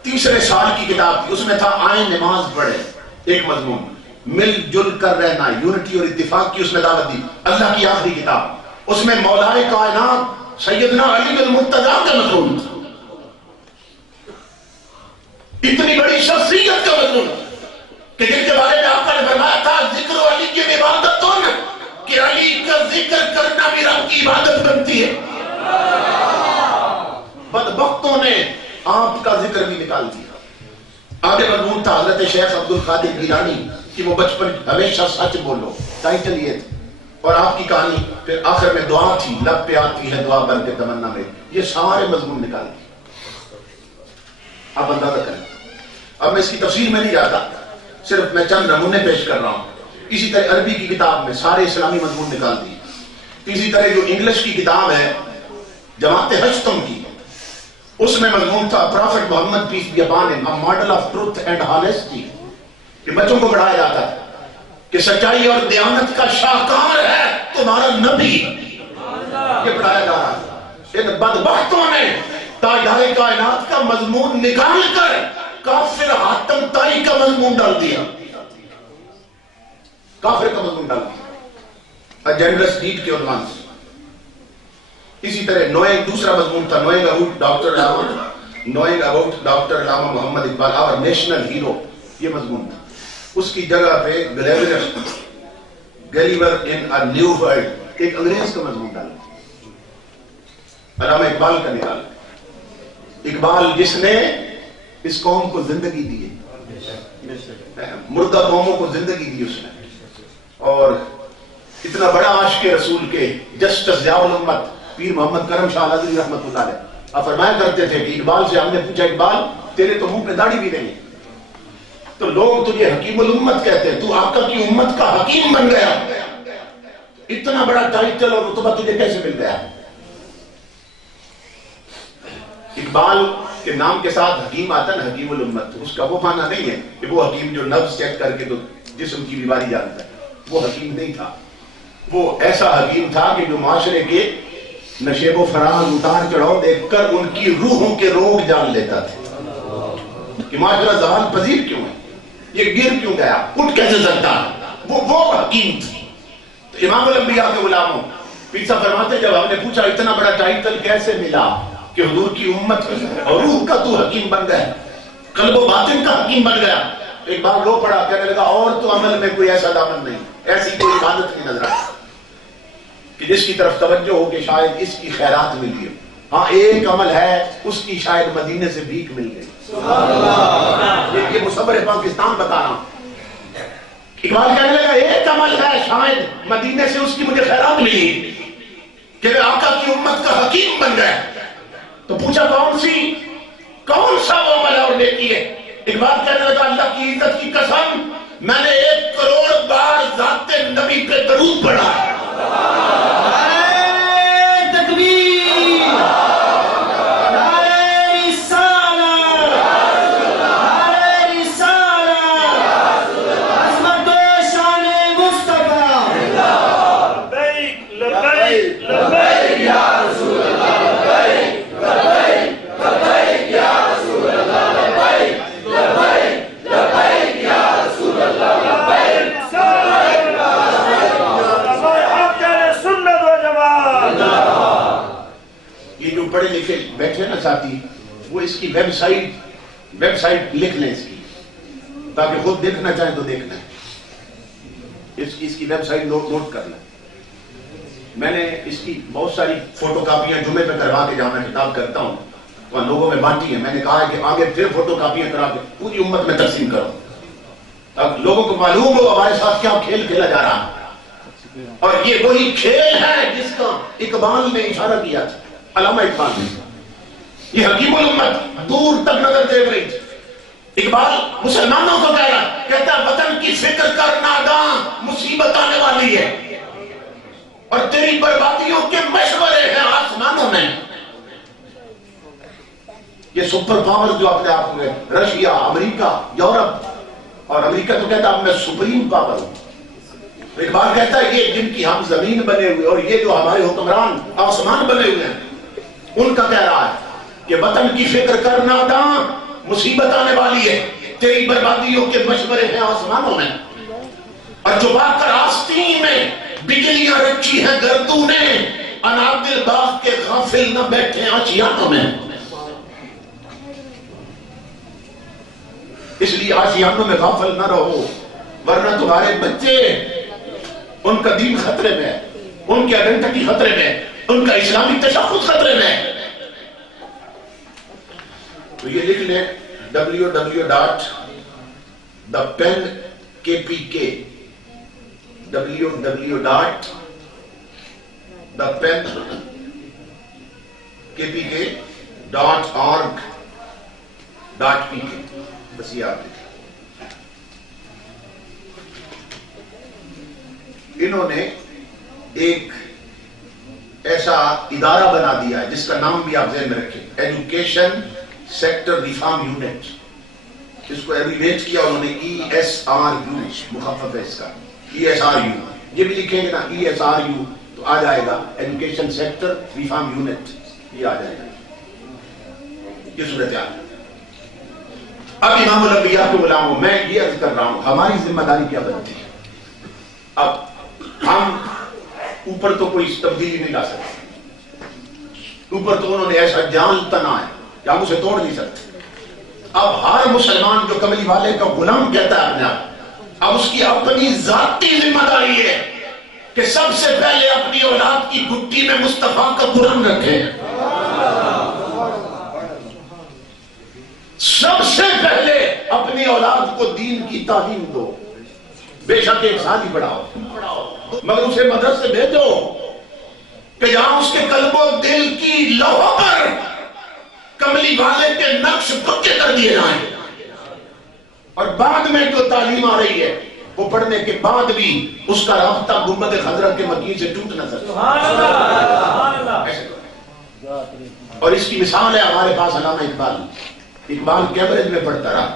تیسرے سال کی کتاب تھی، اس میں تھا آئیں نماز پڑھے. ایک مضمون مل جل کر رہنا، یونٹی اور اتفاق کی اس میں دعوت دی. اللہ کی آخری کتاب، اس میں مولائے کائنات سیدنا علی بن مرتضیٰ کا مضمون تھا. اتنی بڑی شخصیت کا مضمون کہ جن کے بارے میں آپ نے فرمایا تھا ذکر علی کی عبادت تو نہ، کہ علی کا ذکر کرنا بھی رب کی عبادت بنتی ہے. بدبختوں نے آپ کا ذکر بھی نکال دیا. آگے مضمون تھا حضرت شیخ عبد القادر گیلانی کہ وہ بچپن ہمیشہ سچ بولو، ٹائٹل یہ تھا. اور آپ کی کہانی پھر آخر میں دعا تھی، لب پہ آتی ہے دعا بن کے تمنا میں. یہ سارے مضمون نکال دیے. آپ اندازہ کریں. اب میں اس کی تفصیل میں نہیں جاتا، صرف میں چند نمونے پیش کر رہا ہوں. اسی طرح عربی کی کتاب میں سارے اسلامی مضمون نکال دیے. اسی طرح جو انگلش کی کتاب ہے جماعت ہشتم کی، اس میں مضمون تھا prophet Muhammad peace be upon him, model of truth and honesty, کہ بچوں کو پڑھایا جاتا ہے کہ سچائی اور دیانت کا شاہکار ہے تمہارا نبی. یہ پڑھایا جا رہا ہے. ان بدبختوں نے تاجدار کائنات کا مضمون نکال کر کافر حاتم طائی کا مضمون ڈال دیا. کافر کا مضمون ڈال دیا جنرس ڈیڈ کے عنوان سے. اسی طرح نوئنگ دوسرا مضمون تھا نوئنگ اباؤٹ ڈاکٹر علامہ محمد اقبال اور نیشنل ہیرو. یہ مضمون تھا. اس کی جگہ پہ گلیور ان ا نیو ورلڈ ایک انگریز کا مضمون ڈالا. علامہ اقبال کا نکالا. اقبال جس نے اس قوم کو زندگی دی ہے، مردہ قوموں کو زندگی دی اس نے، اور اتنا بڑا عاشق رسول کے جسٹس ضیاء الامت پیر محمد کرم شاہ الازہری رحمۃ اللہ علیہ آپ فرمایا کرتے تھے کہ اقبال سے ہم نے پوچھا اقبال تیرے تو منہ پہ داڑھی بھی نہیں تو لوگ تجھے حکیم الامت کہتے ہیں، تو آقا کی امت کا حکیم بن گیا، اتنا بڑا ٹائٹل اور رتبہ تجھے کیسے مل گیا؟ اقبال کے نام کے ساتھ حکیم آتا ہے، حکیم الامت. اس کا وہ معنی نہیں ہے کہ وہ حکیم جو نبض چیک کر کے تو جسم کی بیماری جانتا ہے. وہ حکیم نہیں تھا. وہ ایسا حکیم تھا کہ جو معاشرے کے نشیب و فراز اتار چڑھاؤ دیکھ کر ان کی روحوں کے روگ جان لیتا تھا کہ معاشرہ زوال پذیر کیوں ہے. یہ گر کیوں گیا، اٹھ کیسے سکتا؟ وہ حکیم تھی۔ تو امام الانبیاء کے غلاموں، پیچھا فرماتے جب ہم نے پوچھا اتنا بڑا ٹائٹل کیسے ملا کہ حضور کی امت اور روح کا تو حکیم بن گیا، قلب و باطن کا حکیم بن گیا۔ ایک بار رو پڑا، کہنے لگا اور تو عمل میں کوئی ایسا دامن نہیں، ایسی کوئی عبادت نہیں نظر آئی کہ جس کی طرف توجہ ہو کہ شاید اس کی خیرات ملی ہو۔ ہاں ایک عمل ہے، اس کی شاید مدینے سے بھیک مل گئی۔ یہ مصور پاکستان بتا رہا ہوں۔ اقبال کہنے لگا ایک عمل ہے، شاید مدینے سے اس کی مجھے خیرات ملی کہ میں آقا کی امت کا حکیم بن گیا۔ تو پوچھا کون سا وہ عمل ہے اور نیکی ہے؟ اقبال کہنے لگا اللہ کی عزت کی قسم میں نے 1 کروڑ بار ذات نبی پہ درود پڑھا ہے۔ بیٹھے نا ساتھی، وہ اس کی ویب سائٹ لکھ لیں اس کی، تاکہ خود دیکھنا چاہیں تو دیکھنا ہے۔ اس کی ویب سائٹ نوٹ کر لیں۔ میں نے اس کی بہت ساری فوٹو کاپیاں جمعے پہ کروا کے جہاں میں خطاب کرتا ہوں وہاں لوگوں میں بانٹی ہیں۔ میں نے کہا ہے کہ آگے پھر فوٹو کاپیاں کرا کے پوری امت میں تقسیم کرو تاکہ لوگوں کو معلوم ہو ہمارے ساتھ کیا کھیل کھیلا جا رہا ہے۔ اور یہ وہی کھیل ہے جس کا اقبال نے اشارہ کیا تھا، علامہ اقبال نے۔ یہ حکیم الامت دور تک نظر دیکھ رہی تھی۔ اقبال مسلمانوں کو کہہ رہا، کہتا وطن کی فکر کر ناداں مصیبت آنے والی ہے اور تیری بربادیوں کے مشورے ہیں آسمانوں میں۔ یہ سپر پاور جو اپنے آپ میں رشیا، امریکہ، یورپ، اور امریکہ تو کہتا اب میں سپریم پاور ہوں۔ اقبال کہتا ہے یہ جن کی ہم زمین بنے ہوئے اور یہ جو ہمارے حکمران آسمان بنے ہوئے ہیں ان کا کہہ رہا ہے کہ وطن کی فکر کر ناداں مصیبت آنے والی ہے، تیری بربادیوں کے مشورے ہیں آسمانوں میں۔ اور چھپا کر آستین میں بجلیاں رکھی ہیں گردوں نے، انادل باغ کے غافل نہ بیٹھے آشیانوں میں۔ اس لیے آشیانوں میں غافل نہ رہو ورنہ تمہارے بچے، ان کا دین خطرے میں ہے، ان کی آئیڈینٹی خطرے میں ہے، ان کا اسلامی تشخص خطرے میں ہے۔ تو یہ لکھ لیں www.pennkpk.org.pk بس یہ آپ لکھیں۔ انہوں نے ایک ایسا ادارہ بنا دیا ہے جس کا نام بھی آپ ذہن میں رکھیں، ایجوکیشن سیکٹر ریفارم یونٹ۔ اس کو ایبریویٹ کیا انہوں نے ESRU، مخفف ہے اس کا ESRU۔ یہ بھی لکھیں گے نا ESRU تو آ جائے گا ایجوکیشن سیکٹر ریفارم یونٹ، یہ آ جائے گا۔ یہ صورت حال۔ اب امام الانبیاء کے غلاموں، میں یہ عرض کر رہا ہوں ہماری ذمہ داری کیا بنتی ہے؟ اب ہم اوپر تو کوئی تبدیلی نہیں لا سکتے، اوپر تو انہوں نے ایسا جان تنا ہے کہ ہم اسے توڑ نہیں سکتے۔ اب ہر مسلمان جو کملی والے کا غلام کہتا ہے اپنے آپ، اب اس کی اپنی ذاتی ذمہ داری ہے کہ سب سے پہلے اپنی اولاد کی گٹی میں مصطفیٰ کا قرآن رکھے، سب سے پہلے اپنی اولاد کو دین کی تعلیم دو۔ بے شک ایک سال ہی پڑھاؤ مگر اسے مدرسے بھیجو کہ جہاں اس کے قلب و دل کی لوح پر کملی والے کے نقش پکے کر دیے جائیں، اور بعد میں جو تعلیم آ رہی ہے وہ پڑھنے کے بعد بھی اس کا رابطہ گنبد خضرا کے مکین سے ٹوٹ نہ سکتا۔ اور اس کی مثال ہے ہمارے پاس علامہ اقبال۔ اقبال کیمبرج میں پڑھتا رہا،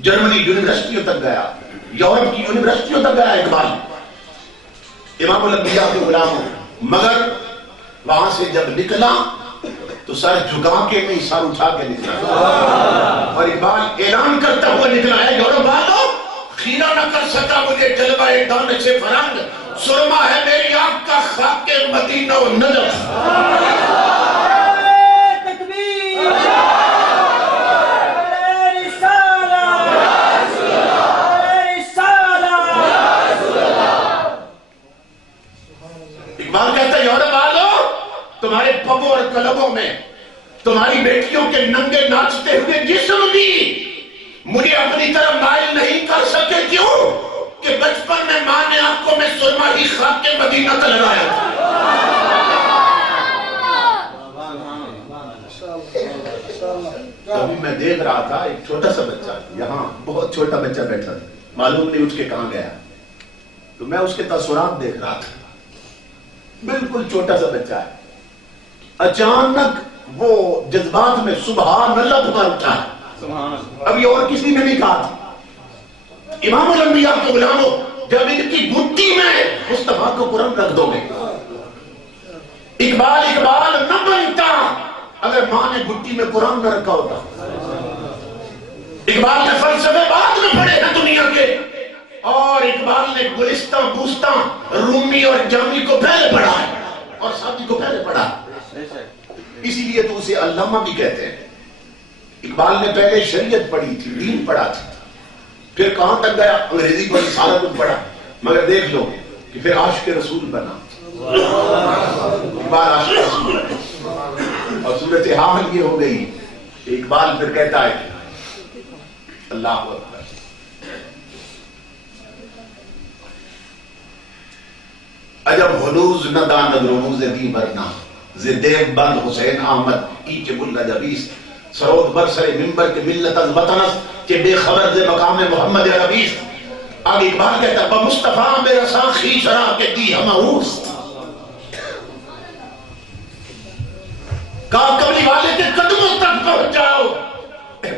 جرمنی یونیورسٹیوں تک گیا، یورپ کی یونیورسٹیوں تک گیا اقبال، امام الانبیاء کے غلام ہو، مگر وہاں سے جب نکلا تو تو سر جھکا کے نہیں سر اٹھا کے نکلا، اور اقبال اعلان کرتا ہوا نکلا ہے یورپ والوں خیرہ نہ کر سکا مجھے جلوہ دانش فرنگ، سرما ہے میری آنکھ کا خاک مدینہ و نجف۔ اقبال کہتا ہے یورپ والوں تمہارے پبوں اور کلبوں میں تمہاری بیٹیوں کے ننگے ناچتے ہوئے جسم بھی مجھے اپنی طرف مائل نہیں کر سکے، کیوں کہ بچپن میں ماں نے آنکھوں میں سرما ہی خاک کے مدینہ کا لگایا تھا۔ کبھی میں دیکھ رہا تھا ایک چھوٹا سا بچہ، یہاں بہت چھوٹا بچہ بیٹھا تھا، معلوم نہیں اٹھ کے کہاں گیا، تو میں اس کے تاثرات دیکھ رہا تھا، بالکل چھوٹا سا بچہ ہے، اچانک وہ جذبات میں سبحان اللہ پکار اٹھا ہے، ابھی اور کسی نے نہیں کہا تھا۔ امام الانبیاء کے غلاموں جب ان کی گھٹی میں مصطفیٰ کو قرآن رکھ دو گے، اقبال نہ بنتا اگر ماں نے گھٹی میں قرآن نہ رکھا ہوتا۔ اقبال نے فلسفے بعد میں پڑھے ہیں دنیا کے، اور اقبال نے گلستان بوستان رومی اور جامی کو پہلے پڑھا ہے اور ساتھی کو پہلے پڑھا، اسی لیے تو اسے علامہ بھی کہتے ہیں۔ اقبال نے پہلے شریعت پڑھی تھی، دین پڑھا تھا، پھر کہاں تک گیا انگریزی پڑھی، سارا کچھ پڑھا، مگر دیکھ لو کہ پھر عاشق رسول بنا، اقبال عاشق رسول بنا، اور صورتحال یہ ہو گئی کہ اقبال پھر کہتا ہے اللہ اکبر، عجب ہلوز نہ داند رموز دی برنا زدیب بند حسین احمد کی چے بلہ جبیس سرود برسر ممبر کے ملت از وطنس کہ بے خبر دے مقام محمد عربیس۔ آگے اقبال کہتا ہے بمصطفیٰ میرا ساخی شرح کے دی ہمہوس، کہا کملی والے کے قدموں تک پہنچ جاؤ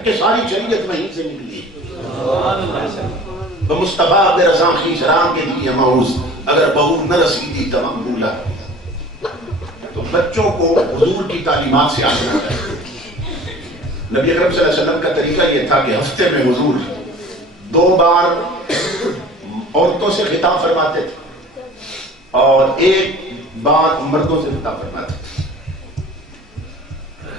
کہ ساری شریعت وہیں سے نکلی۔ بمصطفیٰ میرا ساخی شرح کے دی ہمہوس، اگر بہور نہ رسیدی تمام بولا۔ تو بچوں کو حضور کی تعلیمات سے آگے چاہیے۔ نبی اکرم صلی اللہ علیہ وسلم کا طریقہ یہ تھا کہ ہفتے میں حضور 2 بار عورتوں سے خطاب فرماتے تھے اور 1 بار مردوں سے خطاب فرماتے تھے۔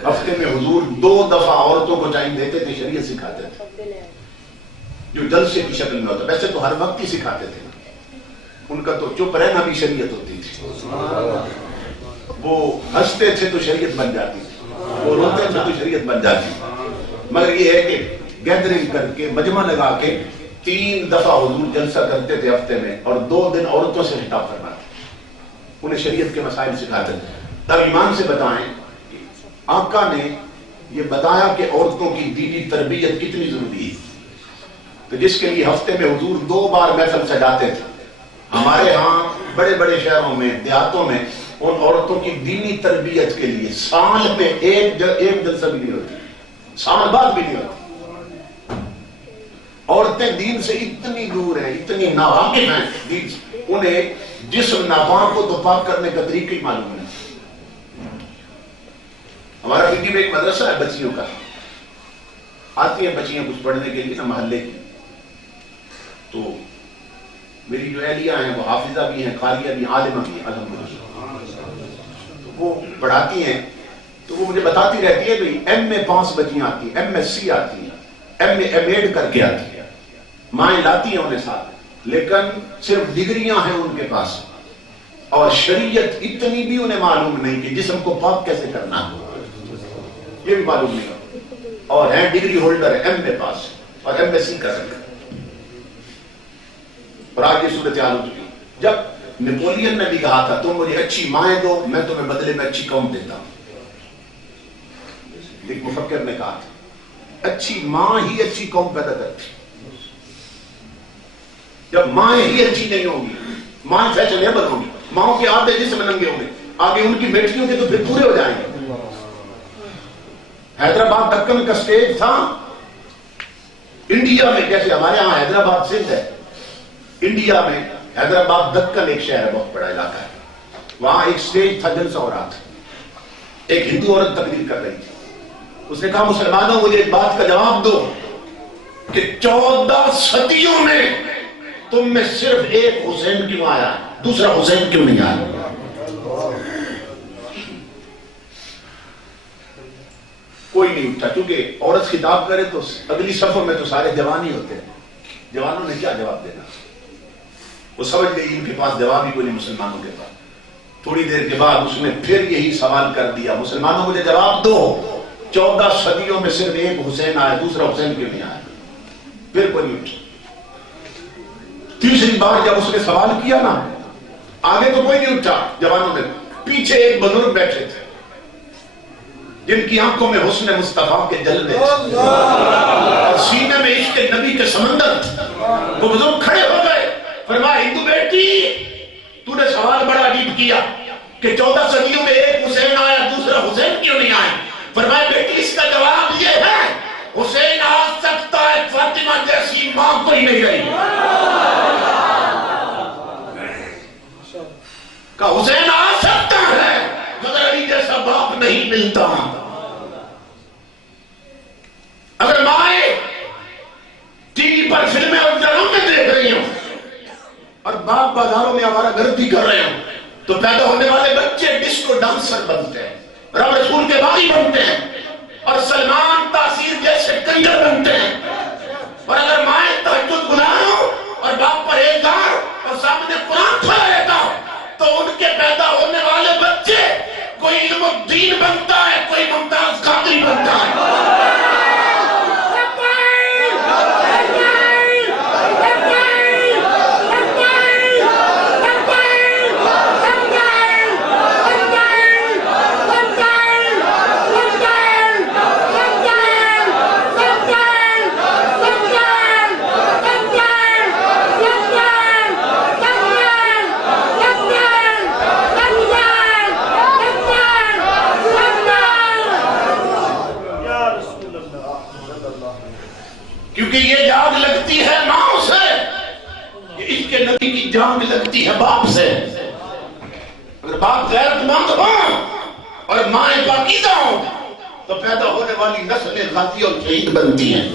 ہفتے میں حضور 2 دفعہ عورتوں کو ٹائم دیتے تھے، شریعت سکھاتے تھے، جو جلسے کی شکل میں ہوتا، ویسے تو ہر وقت ہی سکھاتے تھے، ان کا تو چپ رہنا بھی شریعت ہوتی تھی، وہ ہنستے تھے تو شریعت بن جاتی تھی، وہ روتے تھے تو شریعت بن جاتی تھی، مگر یہ ہے کہ گیدرنگ کر کے مجمع لگا کے 3 دفعہ حضور جلسہ کرتے تھے ہفتے میں، اور 2 دن عورتوں سے خطاب فرماتے، انہیں شریعت کے مسائل سکھاتے تھے۔ تب ایمان سے بتائیں کہ آقا نے یہ بتایا کہ عورتوں کی دینی تربیت کتنی ضروری ہے، تو جس کے لیے ہفتے میں حضور 2 بار محفل سجاتے تھے۔ ہمارے ہاں بڑے بڑے شہروں میں، دیہاتوں میں ان عورتوں کی دینی تربیت کے لیے سال میں ایک جلسہ بھی نہیں ہوتی، سال بعد بھی نہیں ہوتی۔ عورتیں دین سے اتنی دور ہیں، اتنی ناواقف ہیں دین سے، انہیں جسم ناپاک کو تو پاک کرنے کا طریقہ ہی معلوم نہیں۔ ہمارا پنڈی میں ایک مدرسہ ہے بچیوں کا، آتی ہیں بچیاں کچھ پڑھنے کے لیے نا محلے کی، تو میری جو اہلیہ ہیں وہ حافظہ بھی ہیں، قاریہ بھی، عالمہ بھی ہیں الحمدللہ، تو وہ پڑھاتی ہیں، تو وہ مجھے بتاتی رہتی ہے بھئی ایم اے پاس بچیاں آتی ہیں، ایم ایس سی آتی ہیں، ایم اے ایم ایڈ کر کے آتی ہیں، مائیں لاتی ہیں انہیں ساتھ، لیکن صرف ڈگریاں ہیں ان کے پاس، اور شریعت اتنی بھی انہیں معلوم نہیں کہ جسم کو پاک کیسے کرنا ہے، یہ بھی معلوم نہیں، اور ہیں ڈگری ہولڈر ہے، ایم اے پاس اور ایم ایس سی کر رہے ہیں، اور آج یہ صورتحال ہو چکی۔ جب نیپولین نے بھی کہا تھا تم مجھے اچھی مائیں دو میں تمہیں بدلے میں اچھی قوم دیتا ہوں، ایک مفکر نے کہا تھا اچھی ماں ہی اچھی قوم پیدا کرتی، جب مائیں ہی اچھی نہیں ہوں گی، مائیں فیشنیبل ہوں گی، ماؤں کے آدھے جسم ننگے ہوں گے، آگے ان کی بیٹیوں کے تو پھر پورے ہو جائیں گے۔ حیدرآباد دکن کا سٹیج تھا انڈیا میں، جیسے ہمارے ہاں حیدرآباد سندھ ہے، انڈیا میں حیدرآباد دکن ایک شہر ہے، بہت بڑا علاقہ ہے، وہاں ایک سٹیج تھا، جلسہ ہو رہا تھا، ایک ہندو عورت تقریر کر رہی تھی، اس نے کہا مسلمانوں مجھے ایک بات کا جواب دو کہ 14 صدیوں میں تم میں صرف ایک حسین کیوں آیا، دوسرا حسین کیوں نہیں آیا؟ کوئی نہیں اٹھا، کیونکہ عورت خطاب کرے تو اگلی صفوں میں تو سارے جوان ہی ہوتے ہیں، جوانوں نے کیا جواب دینا؟ وہ سمجھ گئی ان کے پاس جواب ہی کوئی نہیں مسلمانوں کے پاس۔ تھوڑی دیر کے بعد اس نے پھر یہی سوال کر دیا، مسلمانوں مجھے جواب دو، 14 صدیوں میں صرف ایک حسین آیا، دوسرا حسین کیوں نہیں آیا؟ پھر کوئی نہیں اٹھا۔ تیسری بار جب اس نے سوال کیا نا، آگے تو کوئی نہیں اٹھا جوانوں نے، پیچھے ایک بزرگ بیٹھے تھے جن کی آنکھوں میں حسن مصطفیٰ کے جلوے تھے اور سینے میں عشق نبی کے سمندر تھے۔ وہ بزرگ کھڑے ہو گئے، فرمایا ہندو بیٹی تو نے سوال بڑا عجیب کیا کہ 14 صدیوں میں ایک حسین آیا، دوسرا حسین کیوں نہیں آیا؟ فرمایا بیٹی اس کا جواب یہ ہے، حسین آ سکتا ہے، فاطمہ جیسی ماں کوئی نہیں رہی۔ کہ حسین آ سکتا ہے مگر علی جیسا باپ نہیں ملتا۔ اگر مائیں ٹی وی پر فلمیں اور ڈرامے دیکھ رہی ہوں اور باپ بازاروں میں آوارہ گردی کر رہے ہوں تو پیدا ہونے والے بچے ڈسکو ڈانسر بنتے ہیں، رب رسول کے باغی بنتے ہیں اور سلمان تاثیر جیسے کنجر بنتے ہیں۔ اور اگر مائیں تہجد گزاروں اور باپ پرہیزگار اور سامنے قرآن کھڑا رہتا تو ان کے پیدا ہونے والے بچے کوئی علم الدین بنتا ہے، کوئی ممتاز قادری بنتا ہے۔ کیونکہ یہ جانگ لگتی ہے ماں سے، یہ عشق نبی کی جانگ لگتی ہے باپ سے۔ اگر باپ غیرت مند ہو اور مائیں پاکیزہ ہوں تو پیدا ہونے والی نسلیں غازی اور شہید بنتی ہیں۔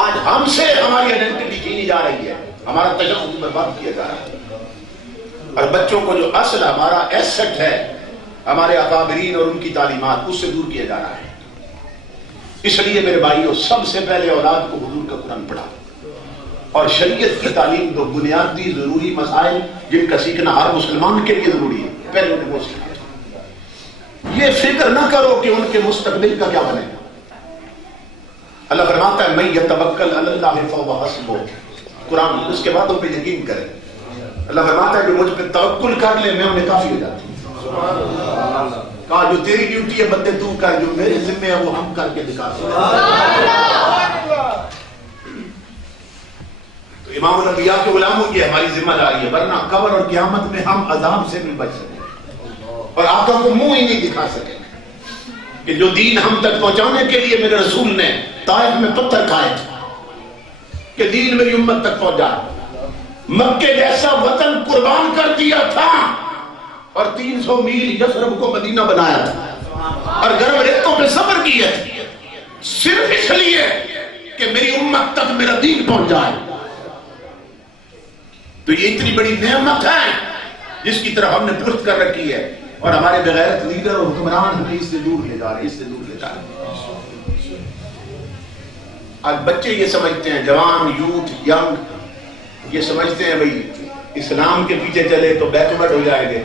آج ہم سے ہماری آئیڈینٹی چھینی جا رہی ہے، ہمارا تشخص برباد کیا جا رہا ہے، اور بچوں کو جو اصل ہمارا ایسٹ ہے، ہمارے اکابرین اور ان کی تعلیمات، اس سے دور کیا جا رہا ہے۔ اس لیے میرے بھائیوں، سب سے پہلے اولاد کو حضور کا قرآن پڑھا اور شریعت کی تعلیم دو، بنیادی ضروری مسائل جن کا سیکھنا ہر مسلمان کے لیے ضروری ہے، پہلے انہیں وہ سیکھا۔ یہ فکر نہ کرو کہ ان کے مستقبل کا کیا بنے گا۔ اللہ فرماتا ہے من یتوکل علی اللہ فہو حسبہ، قرآن اس کے بعد ان پہ یقین کرے۔ اللہ فرماتا ہے کہ مجھ پہ توکل کر لے، میں انہیں کافی ہو جاتی ہوں۔ کہا جو تیری ڈیوٹی ہے بندے تو کر، جو میرے ذمہ ہے وہ ہم کر کے دکھا سکتے۔ تو امام الانبیاء کے غلاموں کی ہماری ذمہ داری ہے، ورنہ قبر اور قیامت میں ہم عذاب سے بھی بچ سکیں اور آقا کو منہ ہی نہیں دکھا سکیں کہ جو دین ہم تک پہنچانے کے لیے میرے رسول نے طائف میں پتھر کھائے کہ دین میری امت تک پہنچا، مکے جیسا وطن قربان کر دیا تھا اور 300 میل یثرب کو مدینہ بنایا تھا اور گرم ریتوں پہ سفر کیا تھا، صرف اس لیے کہ میری امت تک میرا دین پہنچ جائے۔ تو یہ اتنی بڑی نعمت ہے جس کی طرف ہم نے پرست کر رکھی ہے، اور ہمارے بغیرت لیڈر اور حکمران ہمیں اس سے دور لے جا رہے ہیں، اس سے دور لے جا رہے ہیں۔ آج بچے یہ سمجھتے ہیں، جوان یوتھ ینگ یہ سمجھتے ہیں بھئی اسلام کے پیچھے چلے تو بیکورڈ ہو جائیں گے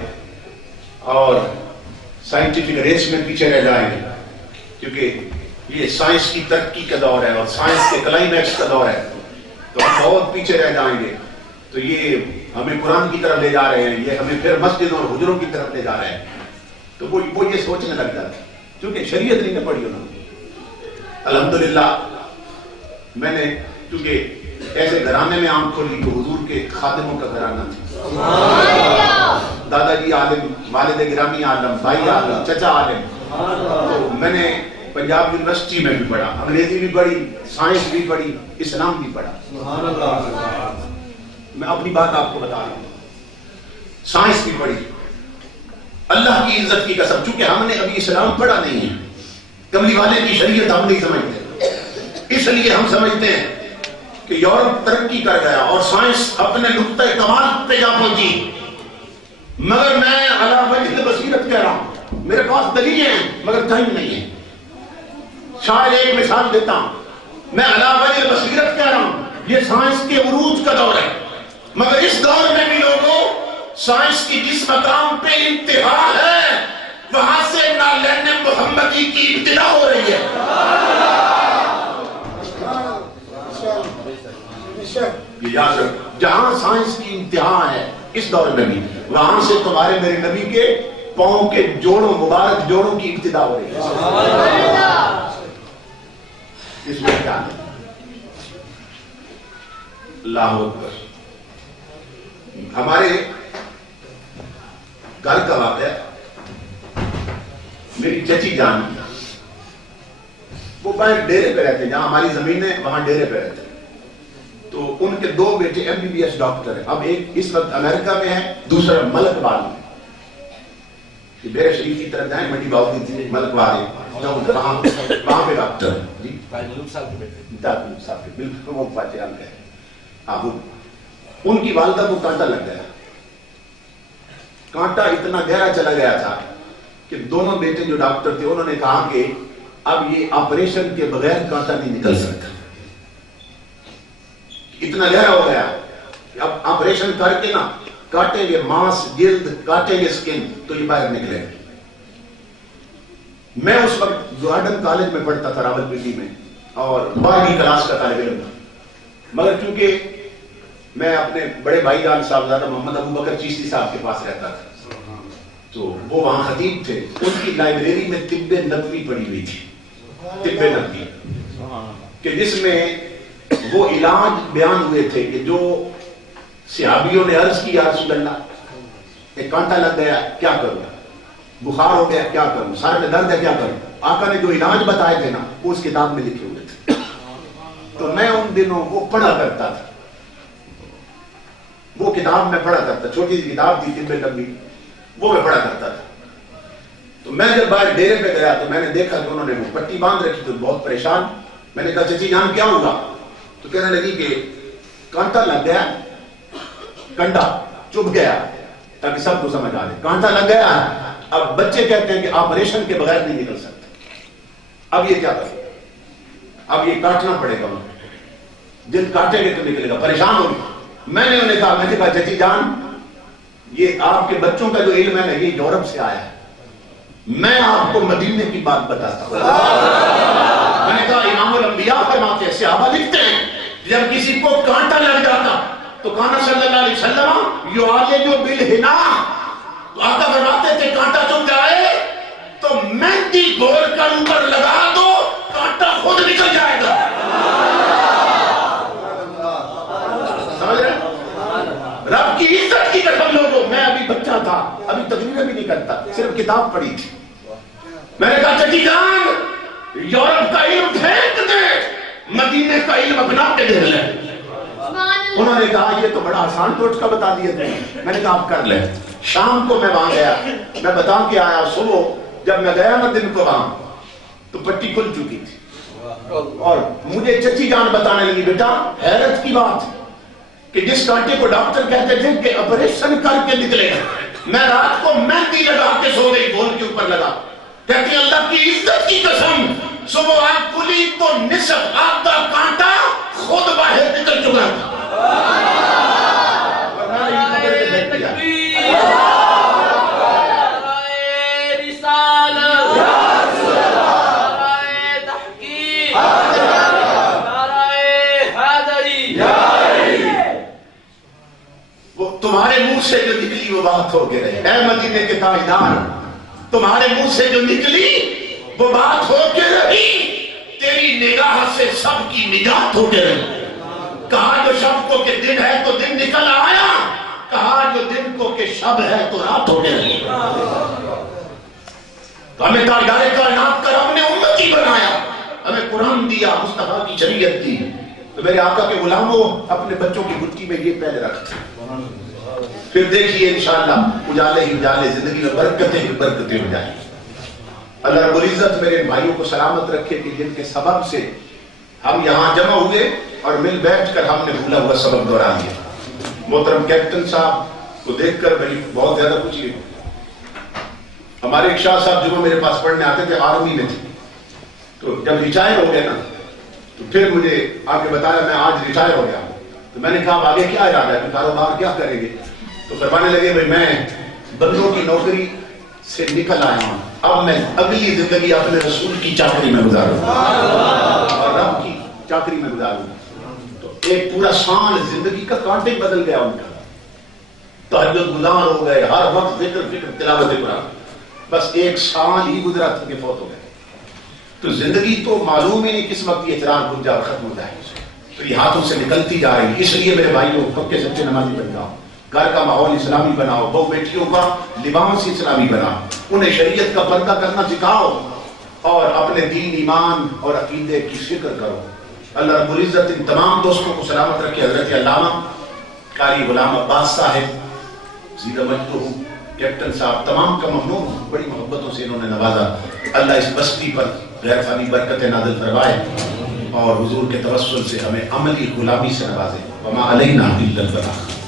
اور سائنٹیفک ریس میں پیچھے رہ جائیں گے، کیونکہ یہ سائنس کی ترقی کا دور ہے اور سائنس کے کلائمیکس کا دور ہے، تو ہم بہت پیچھے رہ جائیں گے۔ تو یہ ہمیں قرآن کی طرف لے جا رہے ہیں، یہ ہمیں پھر مسجد اور حجروں کی طرف لے جا رہے ہیں۔ تو وہ یہ سوچنے لگ جاتے ہیں کیونکہ شریعت نہیں نہ پڑھی انہوں نے۔ الحمدللہ میں نے کیونکہ ایسے گھرانے میں آنکھ کھولی کہ حضور کے خادموں کا گھرانہ تھا، دادا جی عالم، والد گرامی عالم، بھائی عالم، چچا عالم۔ تو میں نے پنجاب یونیورسٹی میں بھی پڑھا، انگریزی بھی پڑھی، سائنس بھی پڑھی، اسلام بھی پڑھا۔ میں اپنی بات آپ کو بتا رہا ہوں، سائنس بھی پڑھی اللہ کی عزت کی قسم، چونکہ ہم نے ابھی اسلام پڑھا نہیں ہے، کملی والے کی شریعت ہم نہیں سمجھتے، اس لیے ہم سمجھتے ہیں کہ یورپ ترقی کر گیا اور سائنس اپنے نقطۂ کمال پہ جا پہنچی، مگر میں علی وجہ بصیرت کہہ رہا ہوں، میرے پاس دلیلیں ہیں مگر ٹائم نہیں ہے۔ شاید ایک مثال دیتا ہوں، میں علی وجہ بصیرت کہہ رہا ہوں، یہ سائنس کے عروج کا دور ہے، مگر اس دور میں بھی لوگوں سائنس کی جس مقام پہ انتہا ہے وہاں سے نالین محمدی کی ابتدا ہو رہی ہے۔ یاد رکھ، جہاں سائنس کی انتہا ہے اس دور میں بھی، وہاں سے تمہارے میرے نبی کے پاؤں کے جوڑوں، مبارک جوڑوں کی ابتدا ہو رہی ہے۔ اس میں کیا ہے؟ اللہ اکبر۔ ہمارے گھر کا واقعہ، میری چچی جان وہ باہر ڈیرے پہ رہتے، جہاں ہماری زمین ہے وہاں ڈیرے پہ رہتے، تو ان کے 2 بیٹے MBBS ڈاکٹر ہیں، اب ایک اس وقت امریکہ میں ہے، دوسرا ملک بال میں۔ بیر شریف کی طرف جائیں، منڈی باؤ کی ملک بال وہاں پہ ڈاکٹر جی صاحب بالکل وہ فاتحہ ہے۔ ان کی والدہ کو کانٹا لگ گیا، کانٹا اتنا گہرا چلا گیا تھا کہ دونوں بیٹے جو ڈاکٹر تھے انہوں نے کہا کہ اب یہ آپریشن کے بغیر کانٹا نہیں نکل سکتا، اتنا گہرا ہو گیا کہ اب آپریشن کر کے نا کاٹیں گے ماس، جلد کاٹیں گے سکن تو یہ باہر نکلے گا۔ میں اس وقت گارڈن کالج میں پڑھتا تھا راولپنڈی میں اور 12ویں کلاس کا طالب علم تھا، مگر چونکہ میں اپنے بڑے بھائی جان صاحبزادہ محمد ابو بکر چشتی صاحب کے پاس رہتا تھا، تو وہ وہاں خطیب تھے، ان کی لائبریری میں طب نبوی پڑی ہوئی تھی، طب نبوی کہ جس میں وہ علاج بیان ہوئے تھے کہ جو صحابیوں نے عرض کی یا رسول اللہ ایک کانٹا لگ گیا کیا کروں، بخار ہو گیا کیا کروں، سر میں درد ہے کیا کروں، آقا نے جو علاج بتائے تھے نا وہ اس کتاب میں لکھے ہوئے تھے، تو میں ان دنوں وہ پڑھا کرتا تھا، وہ کتاب میں پڑھا کرتا، چھوٹی سی کتاب تھی طب نبوی، وہ میں پڑھا کرتا تھا۔ تو میں جب باہر ڈیرے پہ گیا تو میں نے دیکھا کہ انہوں نے وہ پٹی باندھ رکھی، تو بہت پریشان، میں نے کہا چچی جان کیا ہوگا، تو کہنے لگی کہ کانٹا لگ گیا، کنڈا چبھ گیا، تاکہ سب کو سمجھ آ جائے، کانٹا لگ گیا، اب بچے کہتے ہیں کہ آپریشن کے بغیر نہیں نکل سکتا، اب یہ کیا کریں، اب یہ کاٹنا پڑے گا، جلد کاٹے گے تو نکلے گا، پریشان ہوگی۔ میں نے انہیں کہا چچی جان یہ آپ کے بچوں کا جو علم ہے یہ یورپ سے آیا ہے، میں آپ کو مدینے کی بات بتاتا ہوں۔ میں نے کہا امام الانبیاء فرماتے ہیں، صحابہ لکھتے ہیں جب کسی کو کانٹا لگ جاتا تو کانا صلی اللہ علیہ وسلم یعالج بالحنا، تو آقا فرماتے تھے کانٹا چبھ جائے تو مہندی گھول کر اوپر لگا دو، کانٹا خود نکل جائے گا۔ سمجھ رہے رب کی عزت کی قسم لوگوں، میں ابھی بچہ تھا، ابھی تقریر بھی نہیں کرتا، صرف کتاب پڑھی تھی، میں نے کہا چچی جان یورپ کا علم پھینک دے، مدینے کا علم اپنا کے دے لے۔ انہوں نے کہا یہ تو بڑا آسان ٹوٹکا بتا دیا تھے، میں نے کہا آپ کر لیں۔ شام کو میں وہاں گیا، میں بتا کے آیا، صبح جب میں گیا نا دن کو وہاں تو پٹی کھل چکی تھی، اور مجھے چچی جان بتانے لگی بیٹا حیرت کی بات کہ جس کانٹے کو ڈاکٹر کہتے تھے کہ آپریشن کر کے نکلے گا، میں رات کو مہندی لگا کے سو گئی، گول کے اوپر لگا، کہتی اللہ کی عزت کی قسم صبح آنکھ کھلی تو نصف آدھا کانٹا خود باہر نکل چکا تھا۔ تمہارے منہ سے جو نکلی وہ بات ہو کے رہے، اے مدینے کے تاجدار تمہارے منہ سے جو نکلی وہ بات ہو کے رہی، تیری نگاہ سے سب کی نجات ہو کے رہی۔ کہا جو شب کو کہ دن ہے تو دن نکل آیا، کہا جو دن کو کہ شب ہے تو رات ہو کے رہی۔ ہمیں تاجدار کائنات کا رب نے امتی بنایا، ہمیں قرآن دیا، مصطفیٰ کی شریعت دی، تو میرے آقا کے غلاموں اپنے بچوں کی گٹی میں یہ پہلے رکھتے، پھر دیکھیے انشاءاللہ اجالے ہی اجالے زندگی میں برکتیں ہی برکتیں ہو جائیں۔ اللہ رب العزت میرے بھائیوں کو سلامت رکھے کہ جن کے سبب سے ہم یہاں جمع ہوئے اور مل بیٹھ کر ہم نے بھولا ہوا سبق دہرا دیا۔ محترم کیپٹن صاحب کو دیکھ کر میری بہت زیادہ خوشی ہوئی۔ ہمارے ایک شاہ صاحب جنہوں میرے پاس پڑھنے آتے تھے، آرمی میں تھے، تو جب ریٹائر ہو گئے نا تو پھر مجھے آگے بتایا میں آج ریٹائر ہو گیا ہوں، تو میں نے کہا آگے کیا ارادہ ہے، کاروبار کیا کریں گے؟ تو فرمانے لگے بھائی میں بندوں کی نوکری سے نکل آیا ہوں، اب میں اگلی زندگی اپنے رسول کی چاکری میں گزاروں اور رب کی چاکری میں گزاروں۔ تو ایک پورا سال زندگی کا کانٹے بدل گیا ان کا، تہجد گزار ہو گئے، ہر وقت فکر تلاوت قرآن، بس ایک سال ہی گزرا تھا کہ فوت ہو گئے۔ تو زندگی تو معلوم ہی نہیں کس وقت یہ اعتراض بن جائے اور ختم ہو جائے، تو یہ ہاتھوں سے نکلتی جا رہی ہے۔ اس لیے میرے بھائیوں پکے سچے نمازی بن جاؤ، گھر کا ماحول اسلامی بناؤ، بہو بیٹیوں کا لباس اسلامی بناؤ، انہیں شریعت کا پردہ کرنا سکھاؤ اور اپنے دین ایمان اور عقیدے کی فکر کرو۔ اللہ رب العزت ان تمام دوستوں کو سلامت رکھے۔ حضرت علامہ قاری غلام عباس صاحب زیدہ مجدہ کیپٹن صاحب تمام کا ممنون، بڑی محبتوں سے انہوں نے نوازا۔ اللہ اس بستی پر غیر فانی برکتیں نازل فرمائے اور حضور کے توسل سے ہمیں عملی غلامی سے نوازے۔ وما علینا الا البلاغ۔